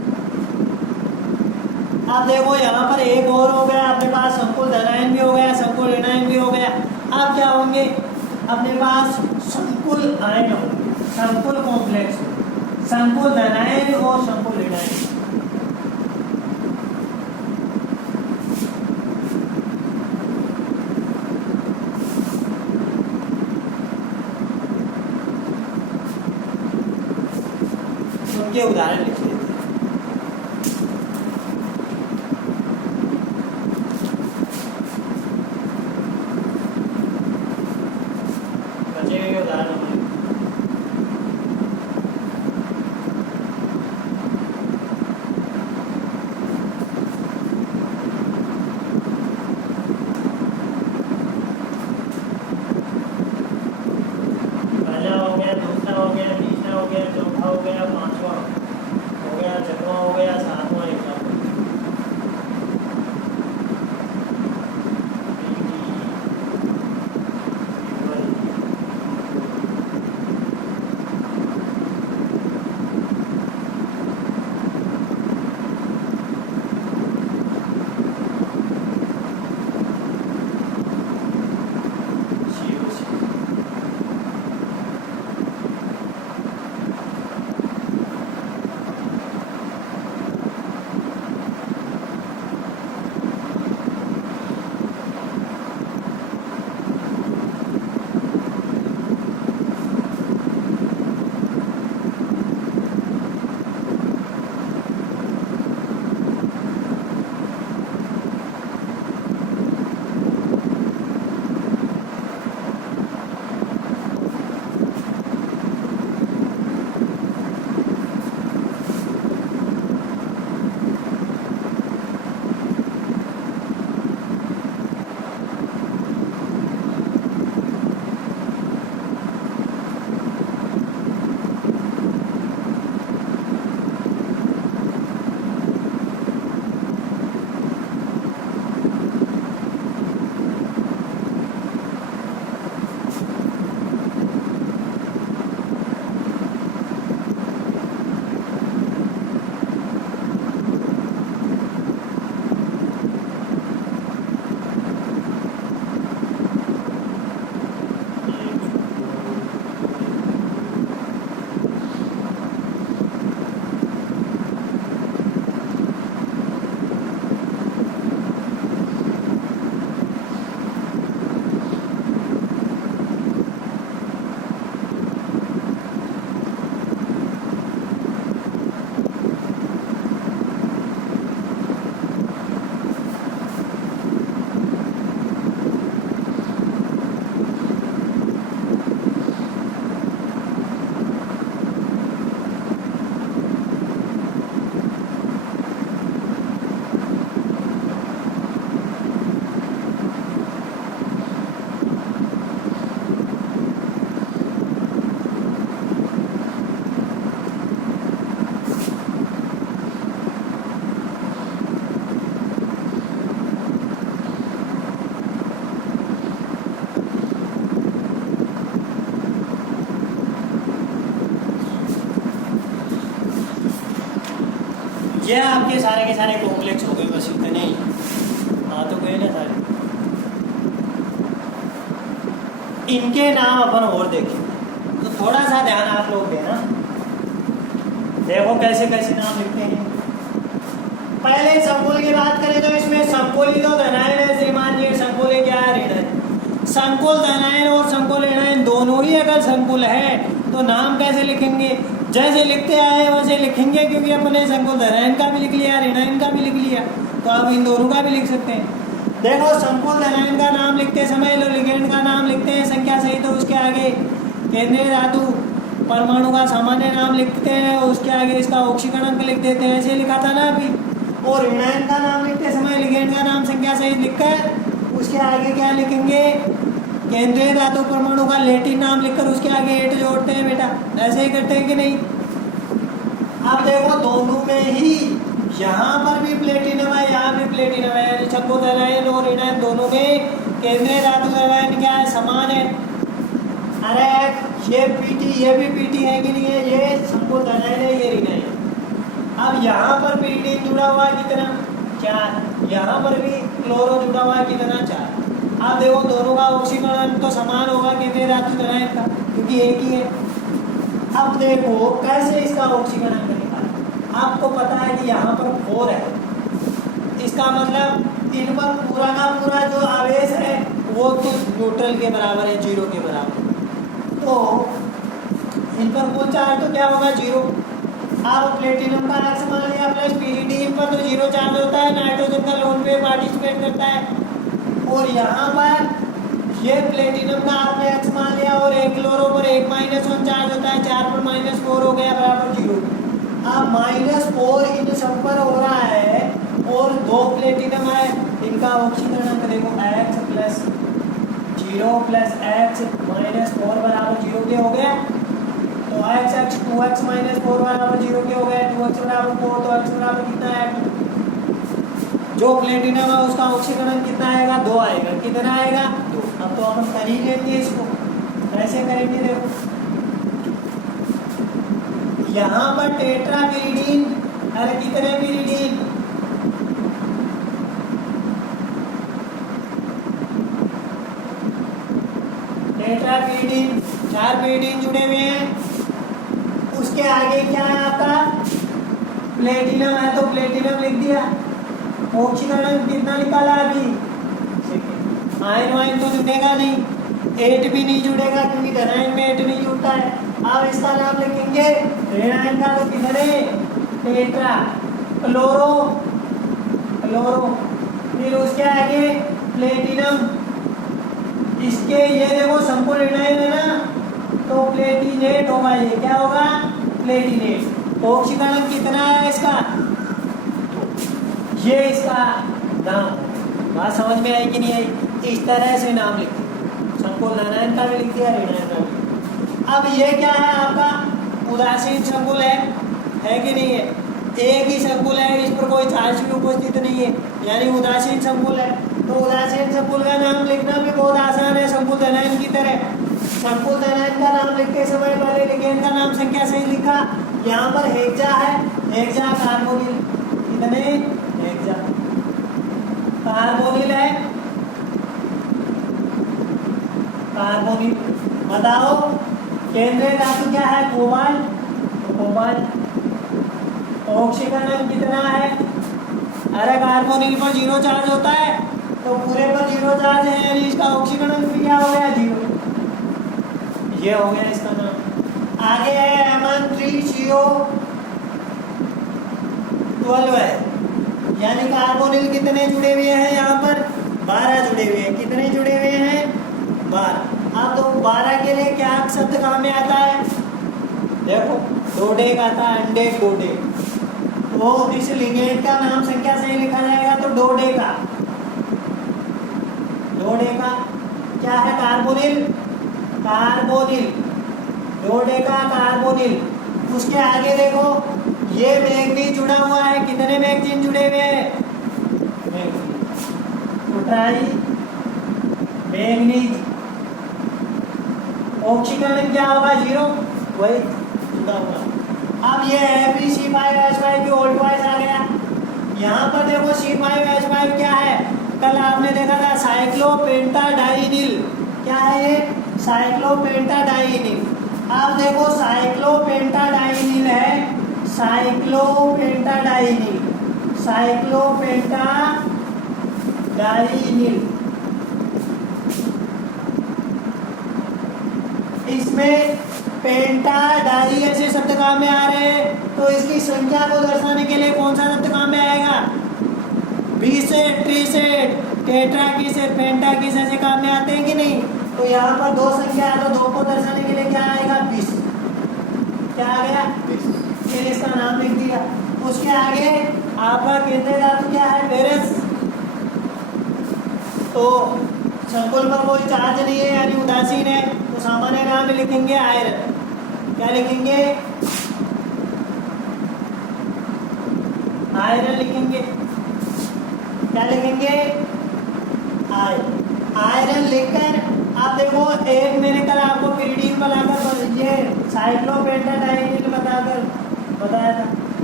अब देखो यहाँ पर एक और हो गया अपने पास, संकुल धनायन भी हो गया, संकुल ऋणायन भी हो गया। अब क्या होंगे अपने पास? संकुल आयन होंगे, संकुल कॉम्प्लेक्स, संकुल धनायन और संकुल ऋणायन। उनके उदाहरण लिख लेते हैं। बचे हुए उदाहरण पहला हो गया, दूसरा हो गया, तीसरा हो गया, चौथा हो गया, पांचवा हो गया, छठवां हो गया, सातवां एक ये आपके सारे के सारे कॉम्प्लेक्स हो गए, बस इतने ही आ तो गए ना सारे। इनके नाम अपन और देखें तो थोड़ा सा ध्यान आप लोग देना। देखो कैसे कैसे नाम लिखते हैं। पहले संकुल की बात करें तो इसमें संकुल तो धनायन है, श्रीमान जी संकुल क्या है? ऋणायन। संकुल धनायन और संकुल ऋणायन दोनों ही अगर संकुल है तो नाम कैसे लिखेंगे? जैसे लिखते आए वैसे लिखेंगे, क्योंकि अपने संकुल धनायन का भी लिख लिया, ऋणायन का भी लिख लिया, तो आप इन दोनों का भी लिख सकते हैं। देखो संकुल धनायन का नाम लिखते समय लिगेंड का नाम लिखते हैं संख्या सहित, तो उसके आगे केंद्रीय धातु परमाणु का सामान्य नाम लिखते हैं, उसके आगे इसका ऑक्सीकरण लिख देते हैं, ऐसे लिखा था ना अभी। और ऋणायन का नाम लिखते समय लिगेंड का नाम संख्या सहित लिखकर उसके आगे क्या लिखेंगे? केंद्रीय धातु परमाणु का लैटिन नाम लिखकर उसके आगे एट जोड़ते हैं बेटा, ऐसे ही करते हैं कि नहीं? अब देखो दोनों में ही, यहाँ पर भी प्लेटिनम है, यहाँ भी प्लेटिनम है, संकुल धनायन और ऋणायन दोनों में केंद्रीय धातु धनायन क्या है? समान है। अरे ये पीटी, ये भी पीटी है कि नहीं है, ये संपूर्ण धनायन है, ये ऋणायन है। अब यहाँ पर पीरीडीन जुड़ा हुआ है कितना, 4, यहाँ पर भी क्लोरो जुड़ा हुआ है कितना, 4। अब देखो दोनों का ऑक्सीकरण तो समान होगा केंद्रीय धातु धनायन का, क्योंकि एक ही है। अब देखो कैसे इसका ऑक्सीकरण करेगा। आपको पता है कि यहाँ पर 4 है, इसका मतलब इन पर पूरा का पूरा जो आवेश है वो तो न्यूट्रल के बराबर है, 0 के बराबर। तो इन पर कुल चार्ज तो क्या होगा, 0। अब प्लेटिनम का X मान लिया प्लस पीरीडीन पर तो 0 चार्ज होता है, नाइट्रोजन का लोन पे पार्टिसिपेट करता है। और यहाँ पर ये प्लेटिनम का आपने X मान लिया और एक क्लोरो पर 1 -1 चार्ज होता है, 4 पर -4 हो गया बराबर 0। अब -4 इन सब पर हो रहा है और 2 प्लेटिनम है, इनका ऑक्सीकरण देखो X प्लस 0 प्लस X -4 बराबर 0 के हो गया। तो X 2x -4 बराबर 0 के हो गए, 2x बराबर 4, तो x बराबर कितना है 2। जो प्लेटिनम है उसका ऑक्सीकरण कितना आएगा, 2 आएगा। कितना आएगा, 2। अब तो अपन कर ही लेंगे इसको, कैसे करेंगे देखो। यहाँ पर टेट्रा पीरीडीन, अरे कितने पीरीडीन, टेट्रा पीरीडीन, 4 पीरीडीन जुड़े हुए हैं। उसके आगे क्या है आपका, प्लेटिनम है तो प्लेटिनम लिख दिया। ऑक्सीकरण कितना निकाला अभी, आयन वाइन तो जुड़ेगा नहीं, 8 भी नहीं जुड़ेगा क्योंकि धनायन में 8 नहीं जुड़ता है। अब इसका नाम लिखेंगे ऋणायन का, तो कितने, टेट्रा, क्लोरो, क्लोरो, फिर उसके आगे प्लेटिनम, इसके ये देखो संपूर्ण ऋणायन है ना, तो प्लेटिनेट होगा, ये क्या होगा, प्लेटिनेट। ऑक्सीकरण कितना है इसका, ये इसका नाम। बात समझ में आई कि नहीं आई, इस तरह से नाम लिखते, संकुल ऋणायन का भी लिख दिया, ऋणायन का भी। अब ये क्या है आपका, उदासीन संकुल है कि नहीं है, एक ही संकुल है, इस पर कोई चार्ज भी उपस्थित नहीं है, यानी उदासीन संकुल है। तो उदासीन संकुल का नाम लिखना भी बहुत आसान है, संकुल धनायन की तरह। संकुल धनायन का नाम लिखते समय पहले लिगेंड का नाम संख्या सही लिखा। यहाँ पर हेक्सा है, हेक्सा कार्बोनिल, कितने हेक्सा कार्बोनिल है, कार्बोनिल। बताओ केंद्रीय धातु क्या है, कोबाल्ट, तो कोबाल्ट। ऑक्सीकरण कितना है, अरे कार्बोनिल पर 0 चार्ज होता है तो पूरे पर 0 चार्ज है, यानी इसका ऑक्सीकरण भी क्या हो गया, 0। ये हो गया इसका नाम। आगे है Mn3CO12 है, यानी कार्बोनिल कितने जुड़े हुए हैं, यहाँ पर 12 जुड़े हुए हैं। कितने जुड़े हुए हैं, 12। अब तो 12 के लिए क्या शब्द काम में आता है, देखो डोडेक आता है, अंडेक डोडेक। वो इस लिगेंड का नाम संख्या सही लिखा जाएगा तो डोडेका, डोडेका क्या है, कार्बोनिल, कार्बोनिल, डोडेका कार्बोनिल। उसके आगे देखो ये मैग्नीज जुड़ा हुआ है, कितने मैग्नीज जुड़े हुए हैं, ट्राई मैग्नीज। ऑक्सीकरण क्या होगा, 0, वही जुड़ा हुआ। अब ये Fe3C5H5 की ओल्ड वॉइस आ गया। यहाँ पर देखो C5H5 क्या है, कल आपने देखा था साइक्लोपेंटाडाइनिल, क्या है ये, साइक्लोपेंटाडाइनिल। आप देखो साइक्लोपेंटाडाइनिल है, साइक्लोपेंटाडाइनिल, साइक्लोपेंटाडाइनिल। इसमें पेंटा डाई ऐसे शब्द काम में आ रहे हैं, तो इसकी संख्या को दर्शाने के लिए कौन सा शब्द काम में आएगा, बीसेट, ट्रीसेट, टेट्रा की से, पेंटा की से ऐसे काम में आते हैं कि नहीं। तो यहाँ पर 2 संख्या है तो 2 को दर्शाने के लिए क्या आएगा, 20। क्या आ गया, 20। फिर इसका नाम लिख दिया। उसके आगे आपका केंद्रीय धातु क्या है, फेरस। तो संकुल पर कोई चार्ज नहीं है, यानी उदासीन है, तो सामान्य नाम में लिखेंगे आयरन। क्या लिखेंगे, आयरन लिखेंगे। क्या लिखेंगे, आयरन। आयरन लिखकर आप देखो, एक मैंने कल आपको पीरीडीन बनाकर साइक्लोपेंटाडाइनिल बताया था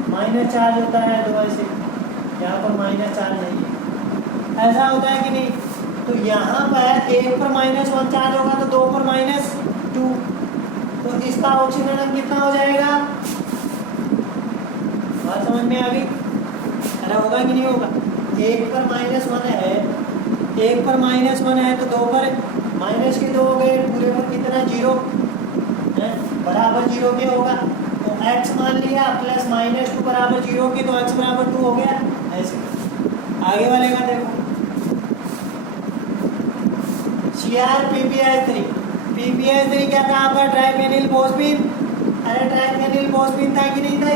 माइनस चार्ज होता है 2 ऐसे, यहाँ पर माइनस चार्ज नहीं है, ऐसा होता है कि नहीं। तो यहाँ पर 1 पर -1 चार्ज होगा तो 2 पर -2, तो इसका ऑक्सीजन अणु कितना हो जाएगा? बात समझ में आ गई? अरे होगा कि नहीं होगा? 1 पर -1 है, 1 पर -1 है तो 2 पर माइनस के 2 हो गए, पूरे पर कितना 0 है, बराबर 0 के होगा। तो x मान लिया प्लस -2 बराबर 0 के, तो x बराबर 2 हो गया। ऐसे आगे वाले का देखो, CrPbI3, PbI3 क्या था आपका? ट्राइफेनिल फोस्फीन। अरे ट्राइफेनिल फोस्फीन था कि नहीं था?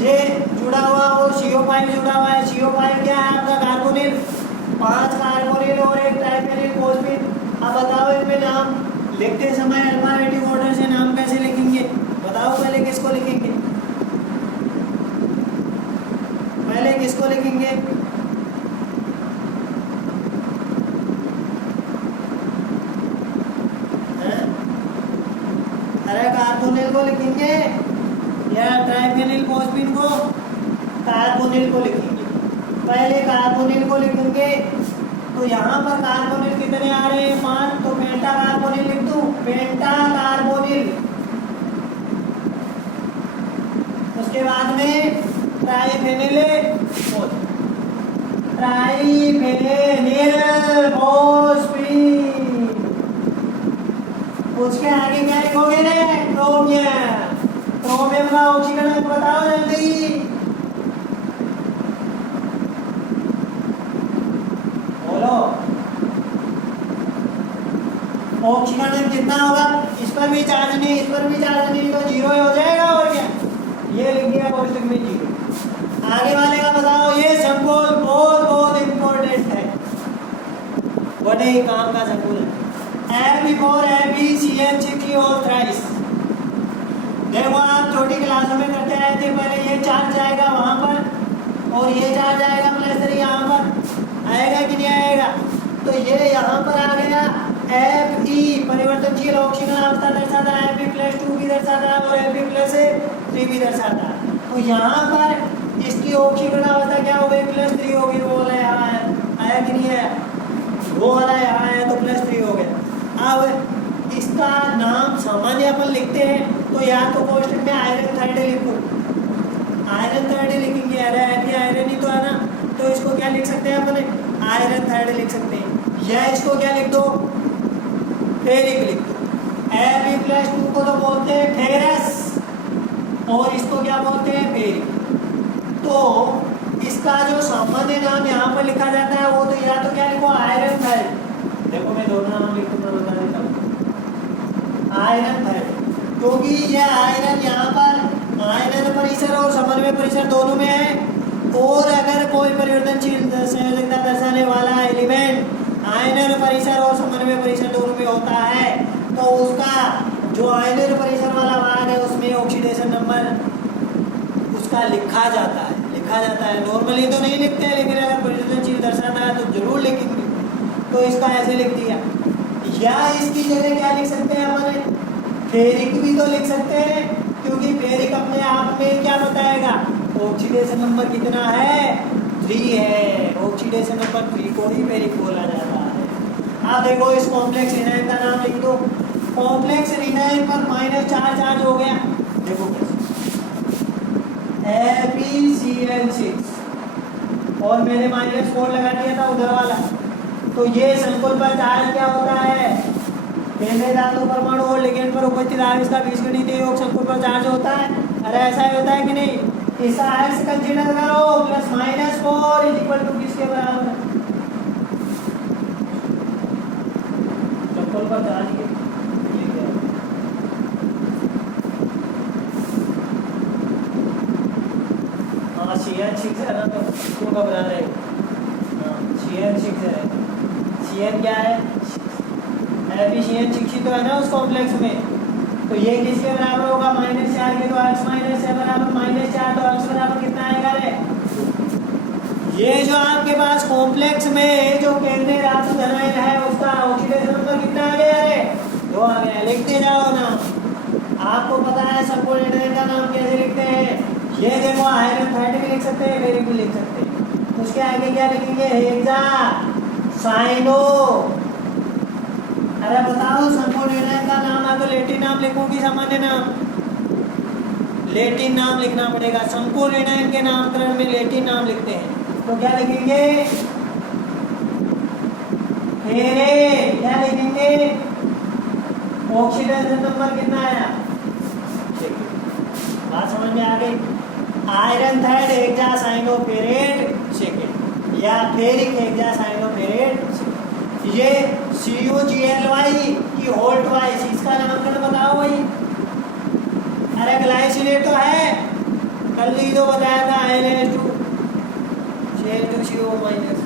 ये जुड़ा हुआ वो CO5 जुड़ा हुआ है। CO5 क्या है आपका? कार्बोनिल, 5 कार्बोनिल और 1 ट्राइफेनिल फोस्फीन। अब बताओ इनमें नाम लिखते समय अल्फाबेटिक ऑर्डर से नाम कैसे लिखेंगे? बताओ पहले किसको लिखेंगे? पहले किसको लिखेंगे? अरे कार्बोनिल को लिखेंगे या ट्राइफेनिल फोस्फीन को? कार्बोनिल को लिखेंगे। पहले कार्बोनिल को लिखेंगे, तो यहाँ पर कार्बोनिल कितने आ रहे हैं? 5, तो पेंटा कार्बोनिल लिख दूं, पेंटा कार्बोनिल। उसके बाद में ट्राइफेनिल फोस्फीन। उसके आगे क्या लिखोगे रे? क्रोमियम। क्रोमियम का ऑक्सीजन अणु बताओ जल्दी। बोलो, ऑक्सीजन अणु कितना होगा? इस पर भी चार्ज नहीं, इस पर भी चार्ज नहीं, तो 0 हो जाएगा। और क्या? ये लिख दिया कोष्टक में 0। आगे वाले का बताओ। ये सिंबल बहुत बहुत इंपॉर्टेंट है, बड़े काम का सिंबल है। Ab4 AbCN6 और थ्राइस। देखो आप छोटी क्लासों में करते आए थे, पहले ये चार्ज जाएगा वहां पर और ये चार्ज आएगा प्लस यहाँ पर, आएगा कि नहीं आएगा? तो ये यहाँ पर आ गया Fe, परिवर्तनशील ऑक्सीजन अवस्था दर्शाता है, Fe+2 भी दर्शाता है और Fe+3 भी दर्शाता है। तो यहाँ पर इसकी ऑक्सीजन अवस्था क्या हो गई? +3 होगी। वो वाला यहाँ आया कि नहीं आया? वो वाला यहाँ आया तो +3 हो गया। अब इसका नाम सामान्य अपन लिखते हैं, तो या तो कोष्टक में आयरन थर्ड लिखो, आयरन थर्ड लिखेंगे। अरे आयरन ही तो है ना, तो इसको क्या लिख सकते हैं अपने? आयरन थर्ड लिख सकते हैं। या इसको क्या लिख दो? फेरिक लिख दो। Fe+2 को तो बोलते हैं फेरस और इसको क्या बोलते हैं? फेरिक। तो इसका जो सामान्य नाम यहाँ पर लिखा जाता है वो तो या तो क्या लिखो? Iron third. देखो मैं दोनों नाम लिखूंगा, बता देता हूँ। आयरन थर्ड, क्योंकि यह आयरन यहाँ पर आयरन परिसर और समन्वय परिसर दोनों में है। और अगर कोई परिवर्तनशील संयोजकता दर्शाने वाला एलिमेंट आयनन परिसर और समन्वय परिसर दोनों में होता है, तो उसका जो आयनन परिसर वाला भाग है उसमें ऑक्सीडेशन नंबर उसका लिखा जाता है। नॉर्मली तो नहीं लिखते हैं, लेकिन अगर परिवर्तनशील दर्शाना है तो जरूर लिखेंगे। तो इसका ऐसे लिख दिया। या इसकी जगह क्या लिख सकते हैं अपन? फेरिक भी तो लिख सकते हैं, क्योंकि फेरिक अपने आप में क्या बताएगा? ऑक्सीडेशन नंबर कितना है? 3 है। ऑक्सीडेशन नंबर 3 को ही फेरिक बोला जाता है। आप देखो इस कॉम्प्लेक्स एनायन का नाम लिख दो। कॉम्प्लेक्स एनायन पर -4 चार्ज हो गया। देखो AbCN6 और मैंने -4 लगा दिया था उधर वाला। तो ये संकुल पर चार्ज क्या होता है? केंद्रीय धातु परमाणु और लिगेंड पर उपस्थित आवेश का बीजगणितीय योग संकुल पर चार्ज होता है। अरे ऐसा ही होता है कि नहीं? इसका x कंसीडर करो, +-4 = किसके बराबर है? संकुल पर चार्ज के CN6 है ना, तो क्यों घबरा रहे हो? CN6 है। CN क्या है? AbCN6 तो है ना उस कॉम्प्लेक्स में। तो ये किसके बराबर होगा? -4 के, तो x -4 बराबर -4, तो x बराबर कितना आएगा रे? ये जो आपके पास कॉम्प्लेक्स में जो केंद्रीय धातु धनायन है उसका ऑक्सीडेशन नंबर कितना आ गया रे? 2 आ गया। लिखते जाओ ना। आपको पता है संपूर्ण एनायन का नाम कैसे लिखते हैं? ये देखो आयरन थाइड भी लिख सकते हैं, फेरिक भी लिख सकते हैं। उसके आगे क्या लिखेंगे? Hexa cyano. अरे बताओ संपूर्ण एनायन का नाम है तो लैटिन नाम लिखोगी, सामान्य नाम? लैटिन नाम लिखना पड़ेगा। संपूर्ण एनायन के नामकरण में लैटिन नाम लिखते हैं तो क्या लिखेंगे? फेरेट। क्या लिखेंगे? ऑक्सीडेशन नंबर कितना आया? बात समझ में आ गई? आयरन थाइड हेक्सासाइनोफेरेट सेकेंड या फेरिक हेक्सासाइनोफेरेट। ये CuGly की होल्ट वाइज इसका नामकरण बताओ भाई। अरे ग्लाइसिनेट तो है, कल ही तो बताया था Na2 Cl2CO माइनस।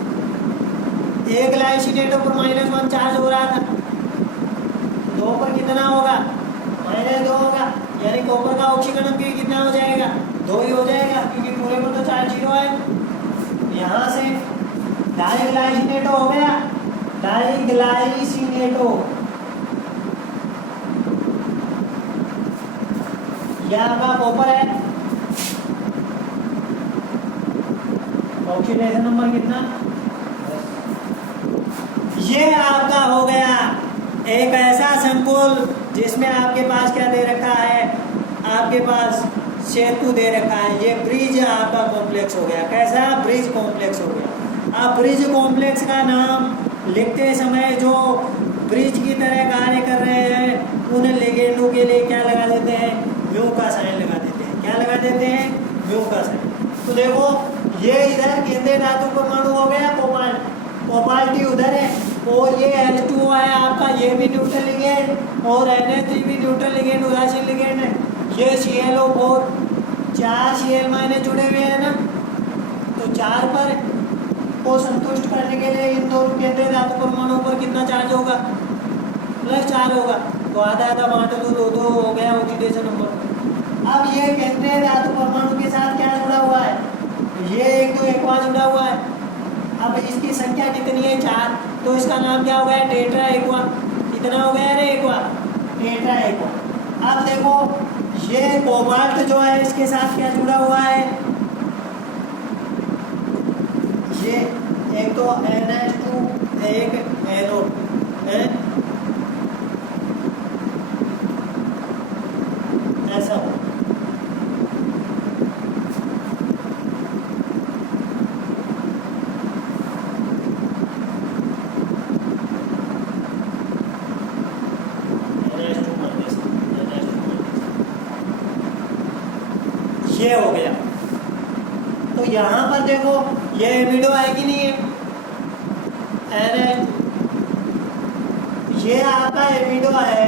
एक ग्लाइसिनेटों पर -1 चार्ज हो रहा था, 2 पर कितना होगा? -2 होगा, यानी कॉपर का ऑक्सीकरण भी कितना हो जाएगा? 2 ही हो जाएगा, क्योंकि पूरे पर तो चार्ज 0 है। यहाँ से डाइग्लाइसिनेटो हो गया, डाइग्लाइसिनेटो। यह आपका कॉपर है, ऑक्सीडेशन नंबर कितना? ये आपका हो गया एक ऐसा संकुल जिसमें आपके पास क्या दे रखा है? आपके पास सेतु दे रखा है। ये ब्रिज आपका कॉम्प्लेक्स हो गया। कैसा? ब्रिज कॉम्प्लेक्स हो गया। अब ब्रिज कॉम्प्लेक्स का नाम लिखते समय जो ब्रिज की तरह कार्य कर रहे हैं उन लिगेंडों के लिए क्या लगा देते हैं? म्यू का साइन लगा देते हैं। क्या लगा देते हैं? म्यू का साइन। तो देखो ये इधर केंद्रीय धातु परमाणु हो गया कोबाल्ट, कोबाल्टी उधर है, और ये H2O है आपका, ये भी न्यूट्रल लिगेंड, और Na3 भी न्यूट्रल लिगेंड, उदासीन लिगेंड है। ये ClO4 4 Cl- जुड़े हुए हैं ना, तो 4 पर को संतुष्ट करने के लिए इन दोनों केंद्रीय धातु परमाणुओं पर कितना चार्ज होगा? +4 होगा, तो आधा आधा बांट दो, 2 हो गया ऑक्सीडेशन नंबर। अब ये केंद्रीय धातु परमाणु के साथ क्या जुड़ा हुआ है? ये एक तो एक्वा जुड़ा हुआ है। अब इसकी संख्या कितनी है? 4, तो इसका नाम क्या हो गया? Tetra aqua. कितना हो गया रे एक्वा? Tetra aqua. अब देखो ये कोबाल्ट जो है इसके साथ क्या जुड़ा हुआ है? ये एक तो NH2 एक NO2 है, ऐसा हो। ये हो गया। तो यहाँ पर देखो ये एमिडो है कि नहीं है? ये आपका एमिडो है,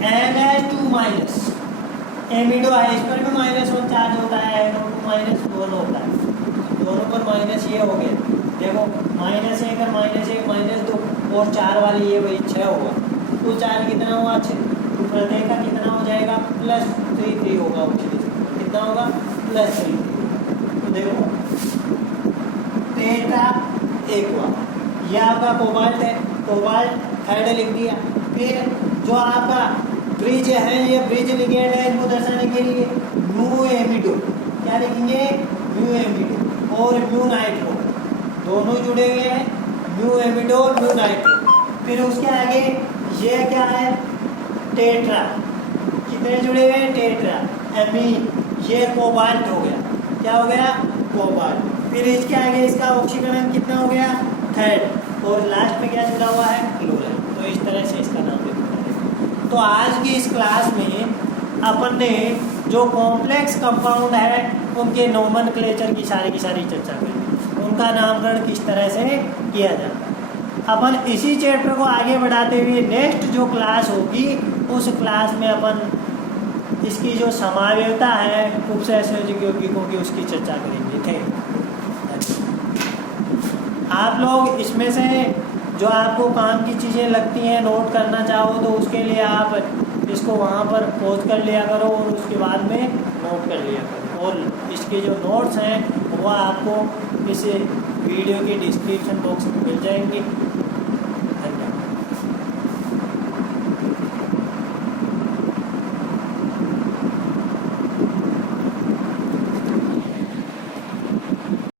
Na2- एमिडो है, इस पर भी -1 चार्ज होता है, NO2- दोनों होता है, दोनों पर माइनस। ये हो गया देखो -1 और -2 और 4 वाली ये भाई 6 होगा, तो चार्ज कितना हुआ? 6। तो प्रत्येक का कितना हो जाएगा? +3 होगा ऑक्सीडेशन। कितना होगा? +3। तो देखो टेट्रा एक्वा, ये आपका कोबाल्ट है, कोबाल्ट थाइड लिख दिया। फिर जो आपका ब्रिज है, ये ब्रिज लिगेंड है, इनको दर्शाने के लिए म्यू एमिडो। क्या लिखेंगे? म्यू एमिडो और म्यू नाइट्रो, दोनों जुड़े हुए हैं, म्यू एमिडो और म्यू नाइट्रो। फिर उसके आगे ये क्या है? टेट्रा। कितने जुड़े हुए हैं? Tetra amine. ये कोबाल्ट हो गया। क्या हो गया? कोबाल्ट। फिर इसके आगे इसका ऑक्सीकरण कितना हो गया? थर्ड। और लास्ट में क्या जुड़ा हुआ है? क्लोरीन। तो इस तरह से इसका नाम लिखा है। तो आज की इस क्लास में अपन ने जो कॉम्प्लेक्स कंपाउंड है उनके नोमेनक्लेचर की सारी चर्चा करी, उनका नामकरण किस तरह से किया जाता है। अपन इसी चैप्टर को आगे बढ़ाते हुए नेक्स्ट जो क्लास होगी उस क्लास में अपन इसकी जो समावेयता है उपसहसंयोजक यौगिकों की उसकी चर्चा करेंगे। थे आप लोग इसमें से जो आपको काम की चीज़ें लगती हैं नोट करना चाहो तो उसके लिए आप इसको वहाँ पर पॉज कर लिया करो और उसके बाद में नोट कर लिया करो, और इसके जो नोट्स हैं वो आपको इस वीडियो के डिस्क्रिप्शन बॉक्स में मिल जाएंगे।